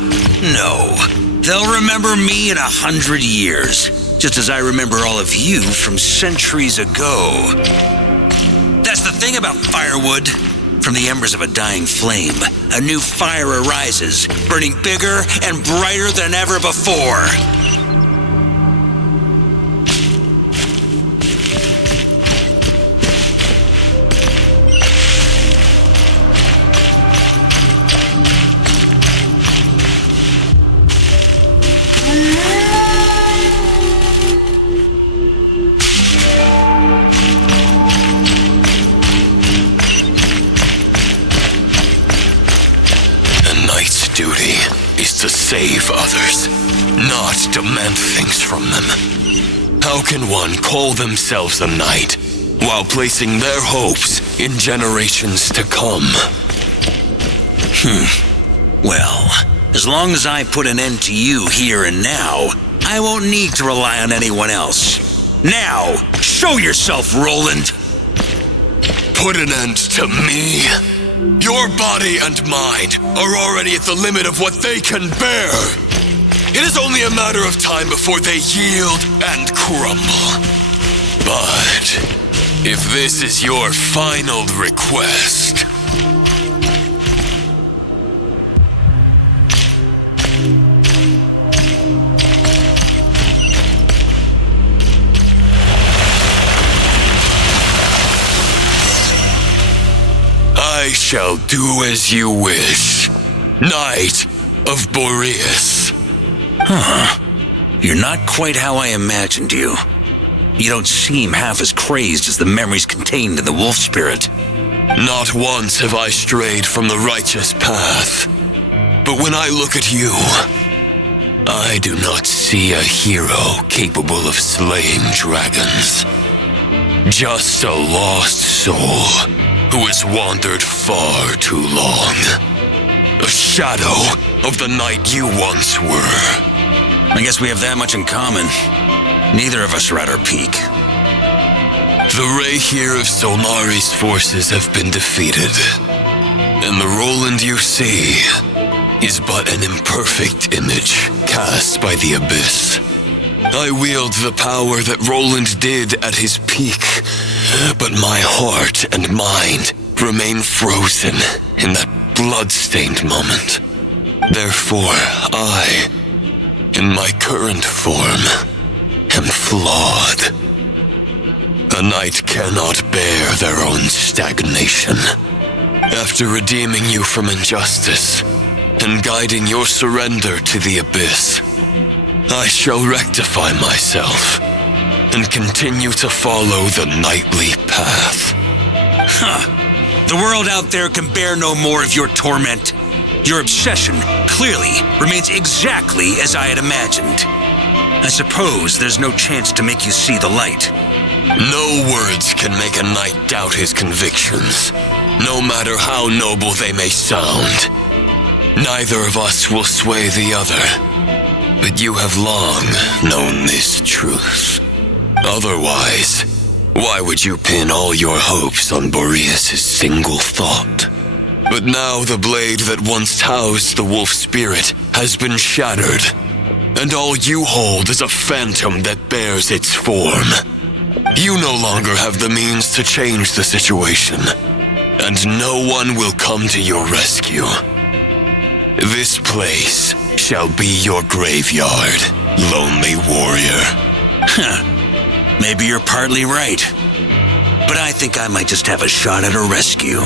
No. They'll remember me in 100 years, just as I remember all of you from centuries ago. That's the thing about firewood. From the embers of a dying flame, a new fire arises, burning bigger and brighter than ever before. To save others, not demand things from them. How can one call themselves a knight while placing their hopes in generations to come. Well, as long as I put an end to you here and now, I won't need to rely on anyone else. Now, show yourself, Roland! Put an end to me? Your body and mind are already at the limit of what they can bear. It is only a matter of time before they yield and crumble. But if this is your final request... I shall do as you wish, Knight of Boreas. You're not quite how I imagined you. You don't seem half as crazed as the memories contained in the wolf spirit. Not once have I strayed from the righteous path. But when I look at you, I do not see a hero capable of slaying dragons. Just a lost soul who has wandered far too long. A shadow of the knight you once were. I guess we have that much in common. Neither of us are at our peak. The Rayhir of Solnari's forces have been defeated, and the Roland you see is but an imperfect image cast by the Abyss. I wield the power that Roland did at his peak, but my heart and mind remain frozen in that blood-stained moment. Therefore, I, in my current form, am flawed. A knight cannot bear their own stagnation. After redeeming you from injustice and guiding your surrender to the Abyss, I shall rectify myself and continue to follow the knightly path. The world out there can bear no more of your torment. Your obsession clearly remains exactly as I had imagined. I suppose there's no chance to make you see the light. No words can make a knight doubt his convictions, no matter how noble they may sound. Neither of us will sway the other, but you have long known this truth. Otherwise, why would you pin all your hopes on Boreas' single thought? But now the blade that once housed the wolf spirit has been shattered, and all you hold is a phantom that bears its form. You no longer have the means to change the situation, and no one will come to your rescue. This place shall be your graveyard, lonely warrior. Maybe you're partly right, but I think I might just have a shot at a rescue.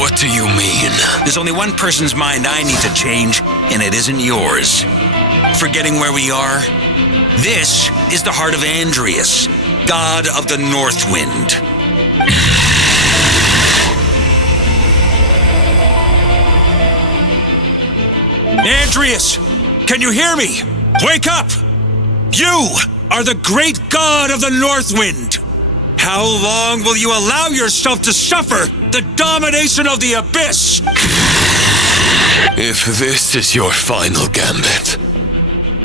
What do you mean? There's only one person's mind I need to change, and it isn't yours. Forgetting where we are? This is the heart of Andrias, god of the North Wind. Andrias, can you hear me? Wake up! You are the great god of the North Wind. How long will you allow yourself to suffer the domination of the Abyss? If this is your final gambit,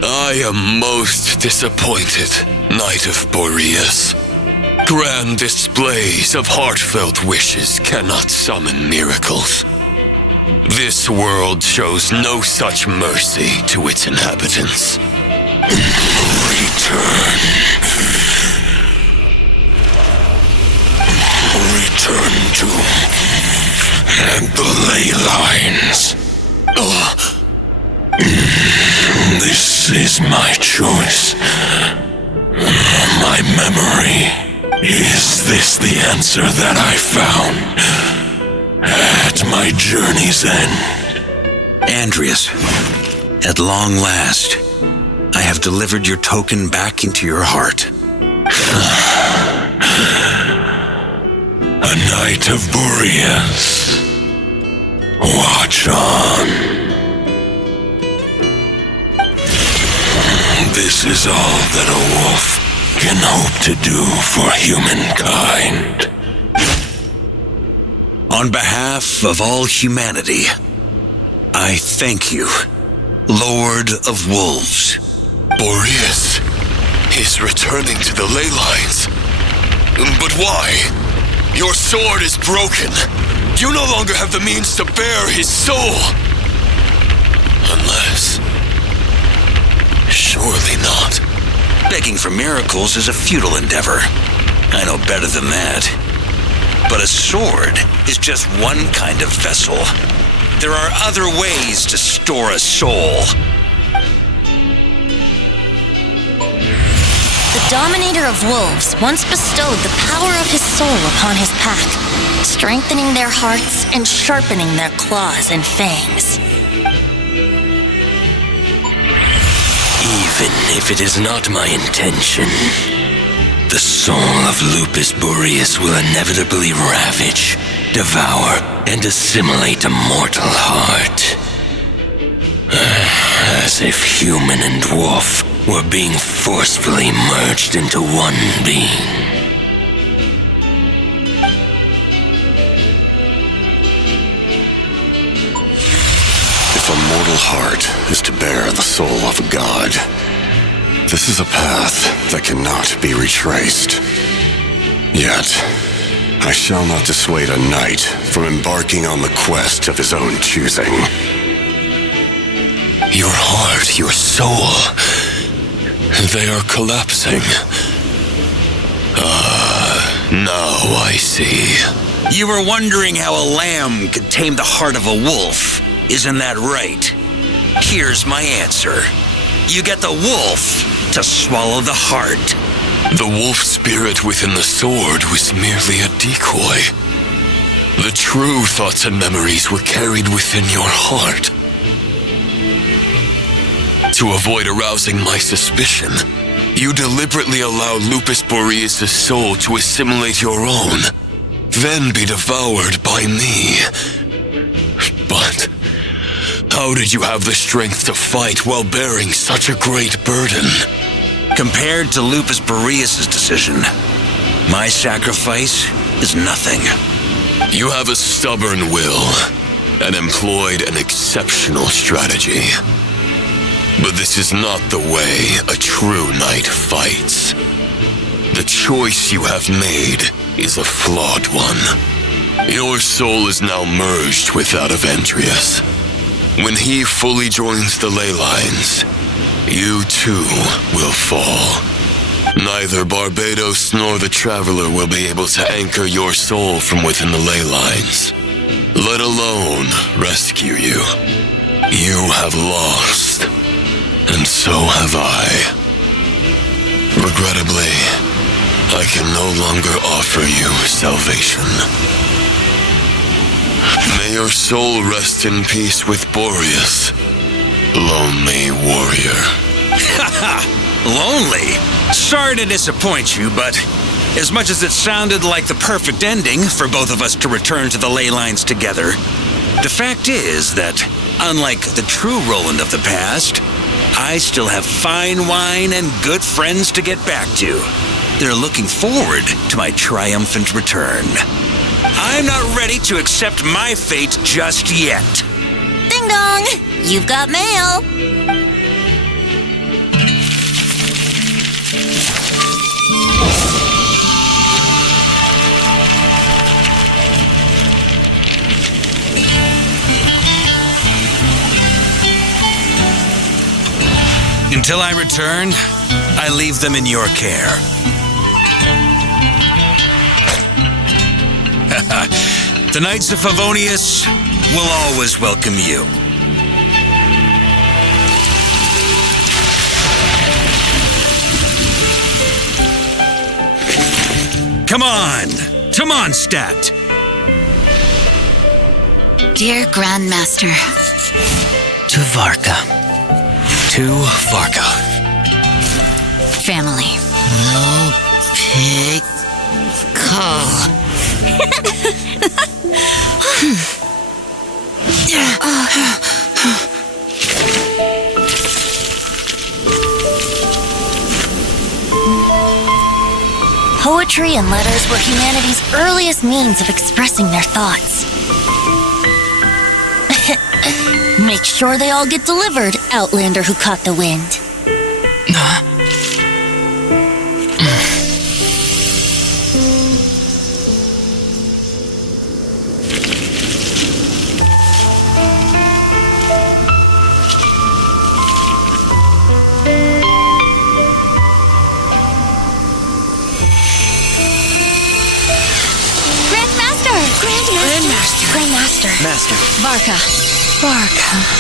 I am most disappointed, Knight of Boreas. Grand displays of heartfelt wishes cannot summon miracles. This world shows no such mercy to its inhabitants. Return to the ley lines. This is my choice. My memory. Is this the answer that I found at my journey's end? Andrias, at long last, I have delivered your token back into your heart. A Knight of Boreas. Watch on. This is all that a wolf can hope to do for humankind. On behalf of all humanity, I thank you, Lord of Wolves. Boreas is returning to the ley lines. But why? Your sword is broken. You no longer have the means to bear his soul. Unless... surely not. Begging for miracles is a futile endeavor. I know better than that. But a sword is just one kind of vessel. There are other ways to store a soul. The Dominator of Wolves once bestowed the power of his soul upon his pack, strengthening their hearts and sharpening their claws and fangs. Even if it is not my intention, the soul of Lupus Majoris will inevitably ravage, devour, and assimilate a mortal heart. As if human and wolf were being forcefully merged into one being. If a mortal heart is to bear the soul of a god, this is a path that cannot be retraced. Yet, I shall not dissuade a knight from embarking on the quest of his own choosing. Your heart, your soul, they are collapsing. Now I see. You were wondering how a lamb could tame the heart of a wolf. Isn't that right? Here's my answer. You get the wolf to swallow the heart. The wolf spirit within the sword was merely a decoy. The true thoughts and memories were carried within your heart. To avoid arousing my suspicion, you deliberately allowed Lupus Majoris' soul to assimilate your own, then be devoured by me. But how did you have the strength to fight while bearing such a great burden? Compared to Lupus Majoris' decision, my sacrifice is nothing. You have a stubborn will and employed an exceptional strategy. But this is not the way a true knight fights. The choice you have made is a flawed one. Your soul is now merged with that of Andreas. When he fully joins the ley lines, you too will fall. Neither Barbados nor the Traveler will be able to anchor your soul from within the ley lines, let alone rescue you. You have lost. And so have I. Regrettably, I can no longer offer you salvation. May your soul rest in peace with Boreas, lonely warrior. Haha! Lonely? Sorry to disappoint you, but as much as it sounded like the perfect ending for both of us to return to the ley lines together, the fact is that, unlike the true Roland of the past, I still have fine wine and good friends to get back to. They're looking forward to my triumphant return. I'm not ready to accept my fate just yet. Ding dong! You've got mail! Until I return, I leave them in your care. The Knights of Favonius will always welcome you. Come on! Come on, Stat! Dear Grandmaster. To Varka. To Varka. Family. No pig call. Poetry and letters were humanity's earliest means of expressing their thoughts. Make sure they all get delivered, Outlander who caught the wind. Grandmaster. Master. Varka.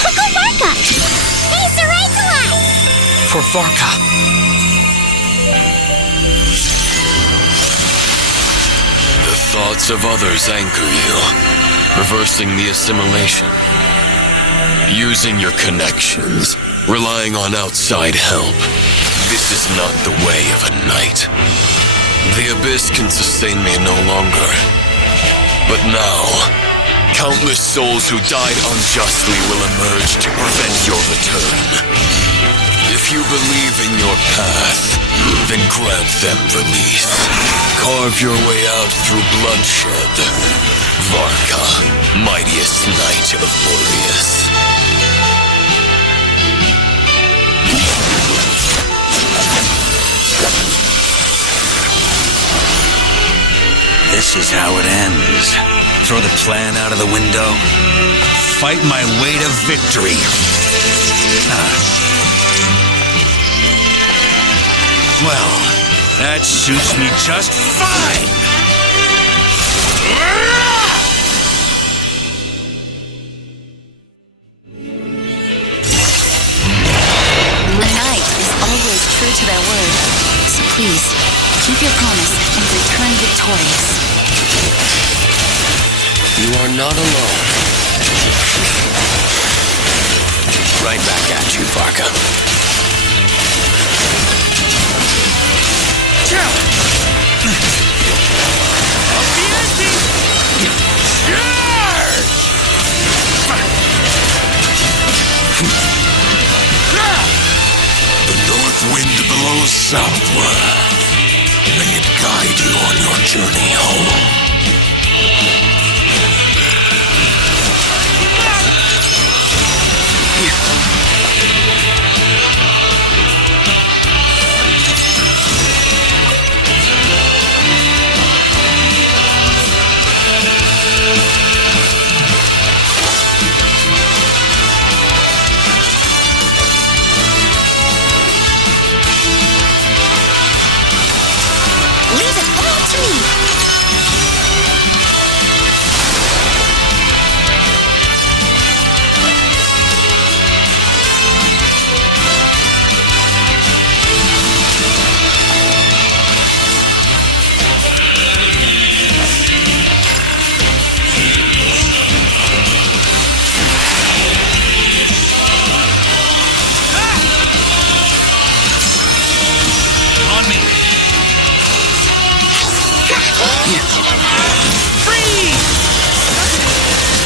Uncle Varka! He's the right one! For Varka. The thoughts of others anchor you, reversing the assimilation. Using your connections, relying on outside help. This is not the way of a knight. The abyss can sustain me no longer. But now, countless souls who died unjustly will emerge to prevent your return. If you believe in your path, then grant them release. Carve your way out through bloodshed. Varka, mightiest knight of Boreas. This is how it ends. Throw the plan out of the window. Fight my way to victory. Well, that suits me just fine. A knight is always true to their word. So please, keep your promise and return victorious. You are not alone. Right back at you, Varka. The north wind blows southward. May it guide you on your journey home. Leave it all to me!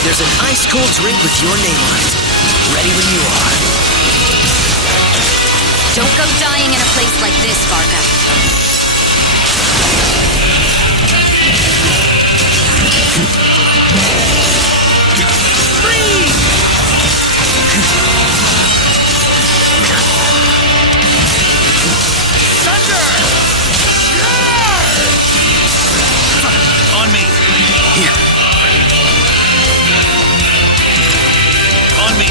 There's an ice-cold drink with your name on it. Ready when you are. Don't go dying in a place like this, Varka. On me. Here. On me.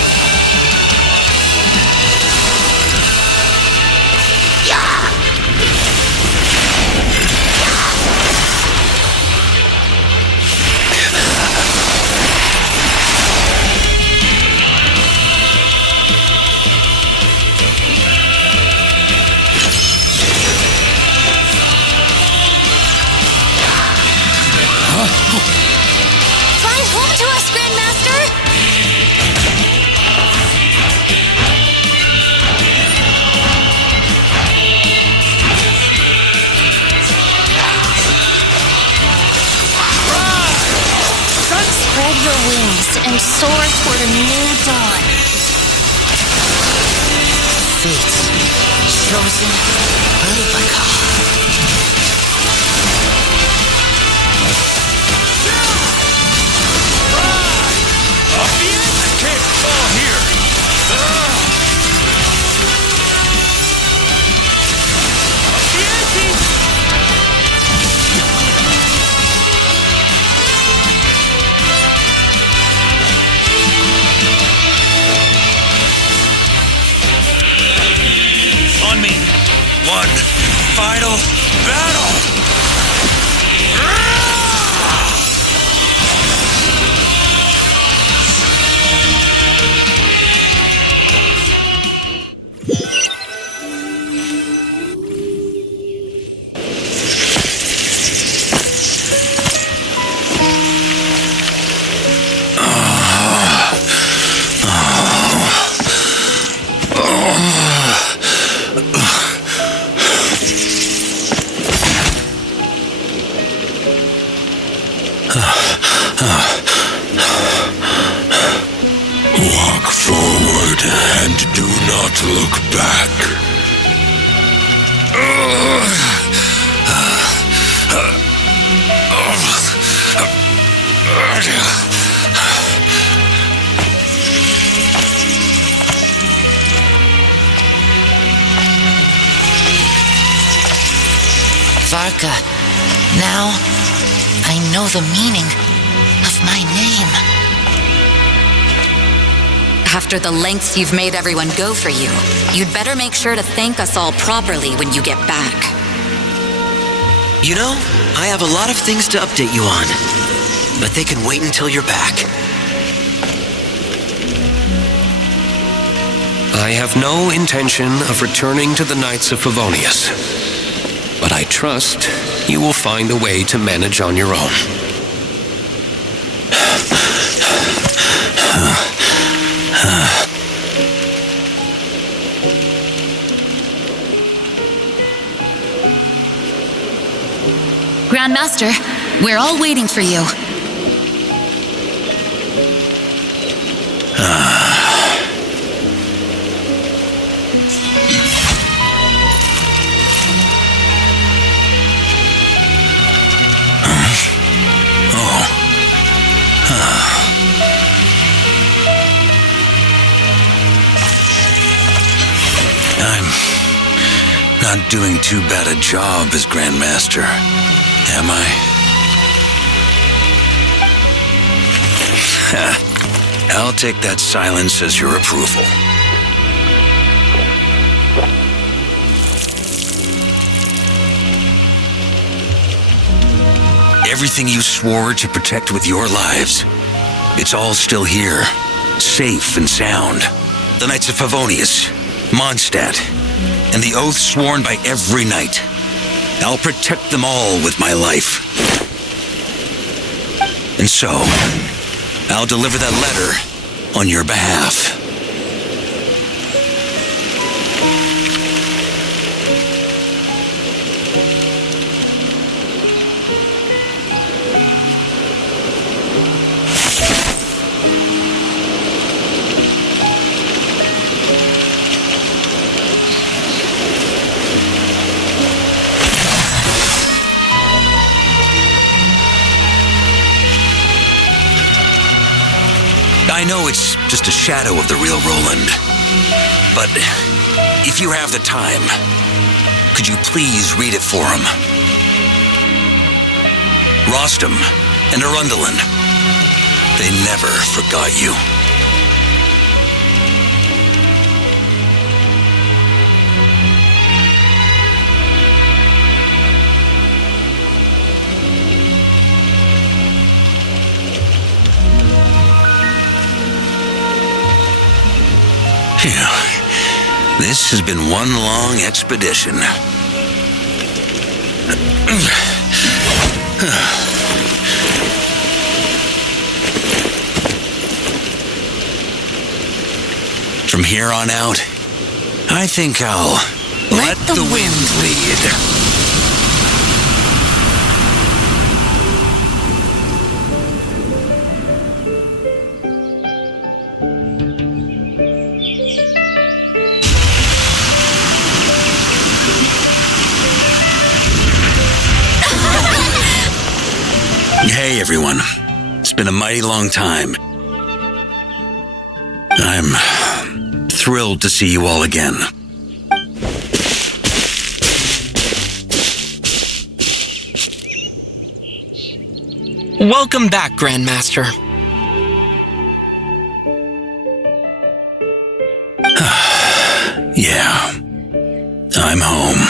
Fly home to us, Grandmaster! Spread your wings and soar toward a new dawn. Fate chosen Varka. battle! Walk forward and do not look back. Varka, now I know the meaning of my name. After the lengths you've made everyone go for you, you'd better make sure to thank us all properly when you get back. You know, I have a lot of things to update you on, but they can wait until you're back. I have no intention of returning to the Knights of Favonius, but I trust you will find a way to manage on your own. Grandmaster, we're all waiting for you. I'm not doing too bad a job as Grandmaster, am I? I'll take that silence as your approval. Everything you swore to protect with your lives, it's all still here, safe and sound. The Knights of Favonius, Mondstadt, and the oath sworn by every knight. I'll protect them all with my life. And so, I'll deliver that letter on your behalf. I know it's just a shadow of the real Roland, but if you have the time, could you please read it for him? Rostam and Arundelen, they never forgot you. Yeah, this has been one long expedition. From here on out, I think I'll let the wind lead. Hey everyone, it's been a mighty long time. I'm thrilled to see you all again. Welcome back, Grandmaster. Yeah, I'm home.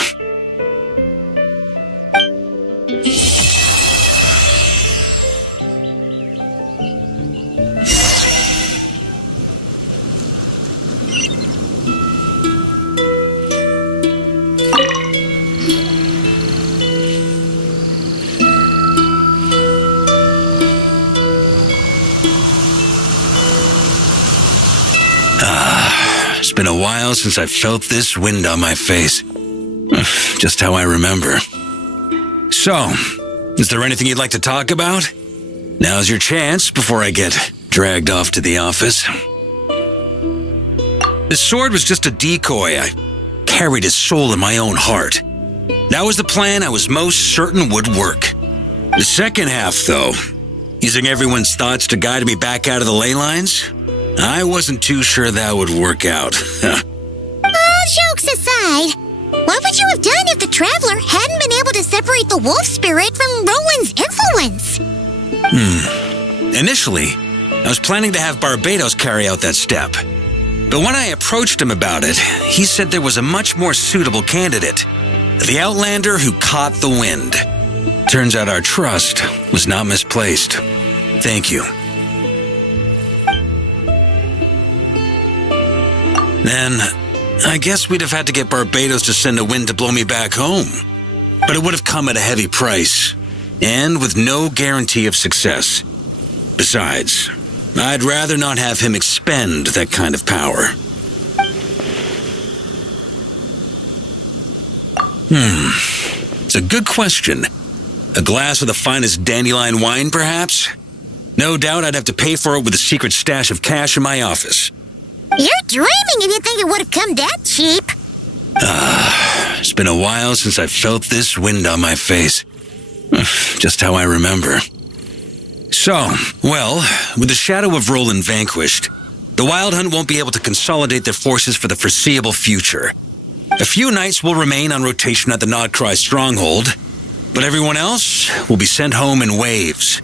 it's been a while since I felt this wind on my face. Just how I remember. So, is there anything you'd like to talk about? Now's your chance before I get dragged off to the office. The sword was just a decoy. I carried his soul in my own heart. That was the plan I was most certain would work. The second half, though, using everyone's thoughts to guide me back out of the ley lines, I wasn't too sure that would work out. Jokes aside, what would you have done if the Traveler hadn't been able to separate the wolf spirit from Roland's influence? Initially, I was planning to have Barbados carry out that step. But when I approached him about it, he said there was a much more suitable candidate. The Outlander who caught the wind. Turns out our trust was not misplaced. Thank you. Then, I guess we'd have had to get Barbados to send a wind to blow me back home. But it would have come at a heavy price, and with no guarantee of success. Besides, I'd rather not have him expend that kind of power. It's a good question. A glass of the finest dandelion wine, perhaps? No doubt I'd have to pay for it with a secret stash of cash in my office. You're dreaming if you think it would have come that cheap. It's been a while since I felt this wind on my face. Just how I remember. So, well, with the shadow of Roland vanquished, the Wild Hunt won't be able to consolidate their forces for the foreseeable future. A few knights will remain on rotation at the nodkrai stronghold, but everyone else will be sent home in waves.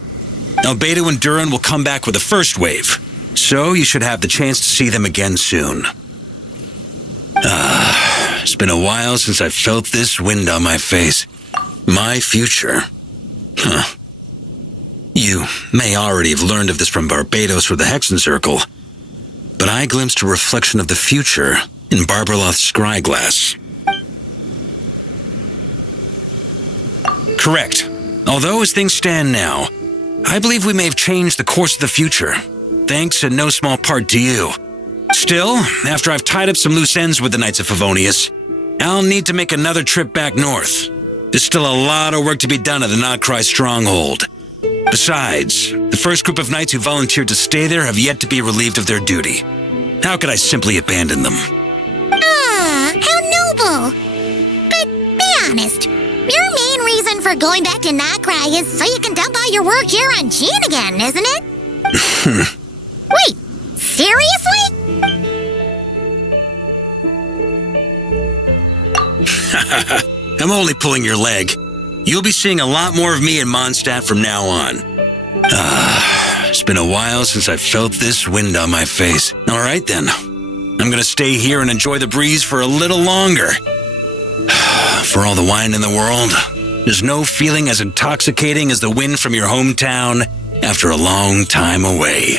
Albedo and Duran will come back with the first wave, so you should have the chance to see them again soon. It's been a while since I felt this wind on my face. My future. You may already have learned of this from Barbados or the Hexen Circle, but I glimpsed a reflection of the future in Barbarloth's scryglass. Correct. Although as things stand now, I believe we may have changed the course of the future, thanks in no small part to you. Still, after I've tied up some loose ends with the Knights of Favonius, I'll need to make another trip back north. There's still a lot of work to be done at the nodkrai stronghold. Besides, the first group of knights who volunteered to stay there have yet to be relieved of their duty. How could I simply abandon them? How noble. But be honest, your main reason for going back to nodkrai is so you can dump all your work here on Jean again, isn't it? Wait, seriously? I'm only pulling your leg. You'll be seeing a lot more of me in Mondstadt from now on. It's been a while since I felt this wind on my face. All right then. I'm gonna stay here and enjoy the breeze for a little longer. For all the wine in the world, there's no feeling as intoxicating as the wind from your hometown after a long time away.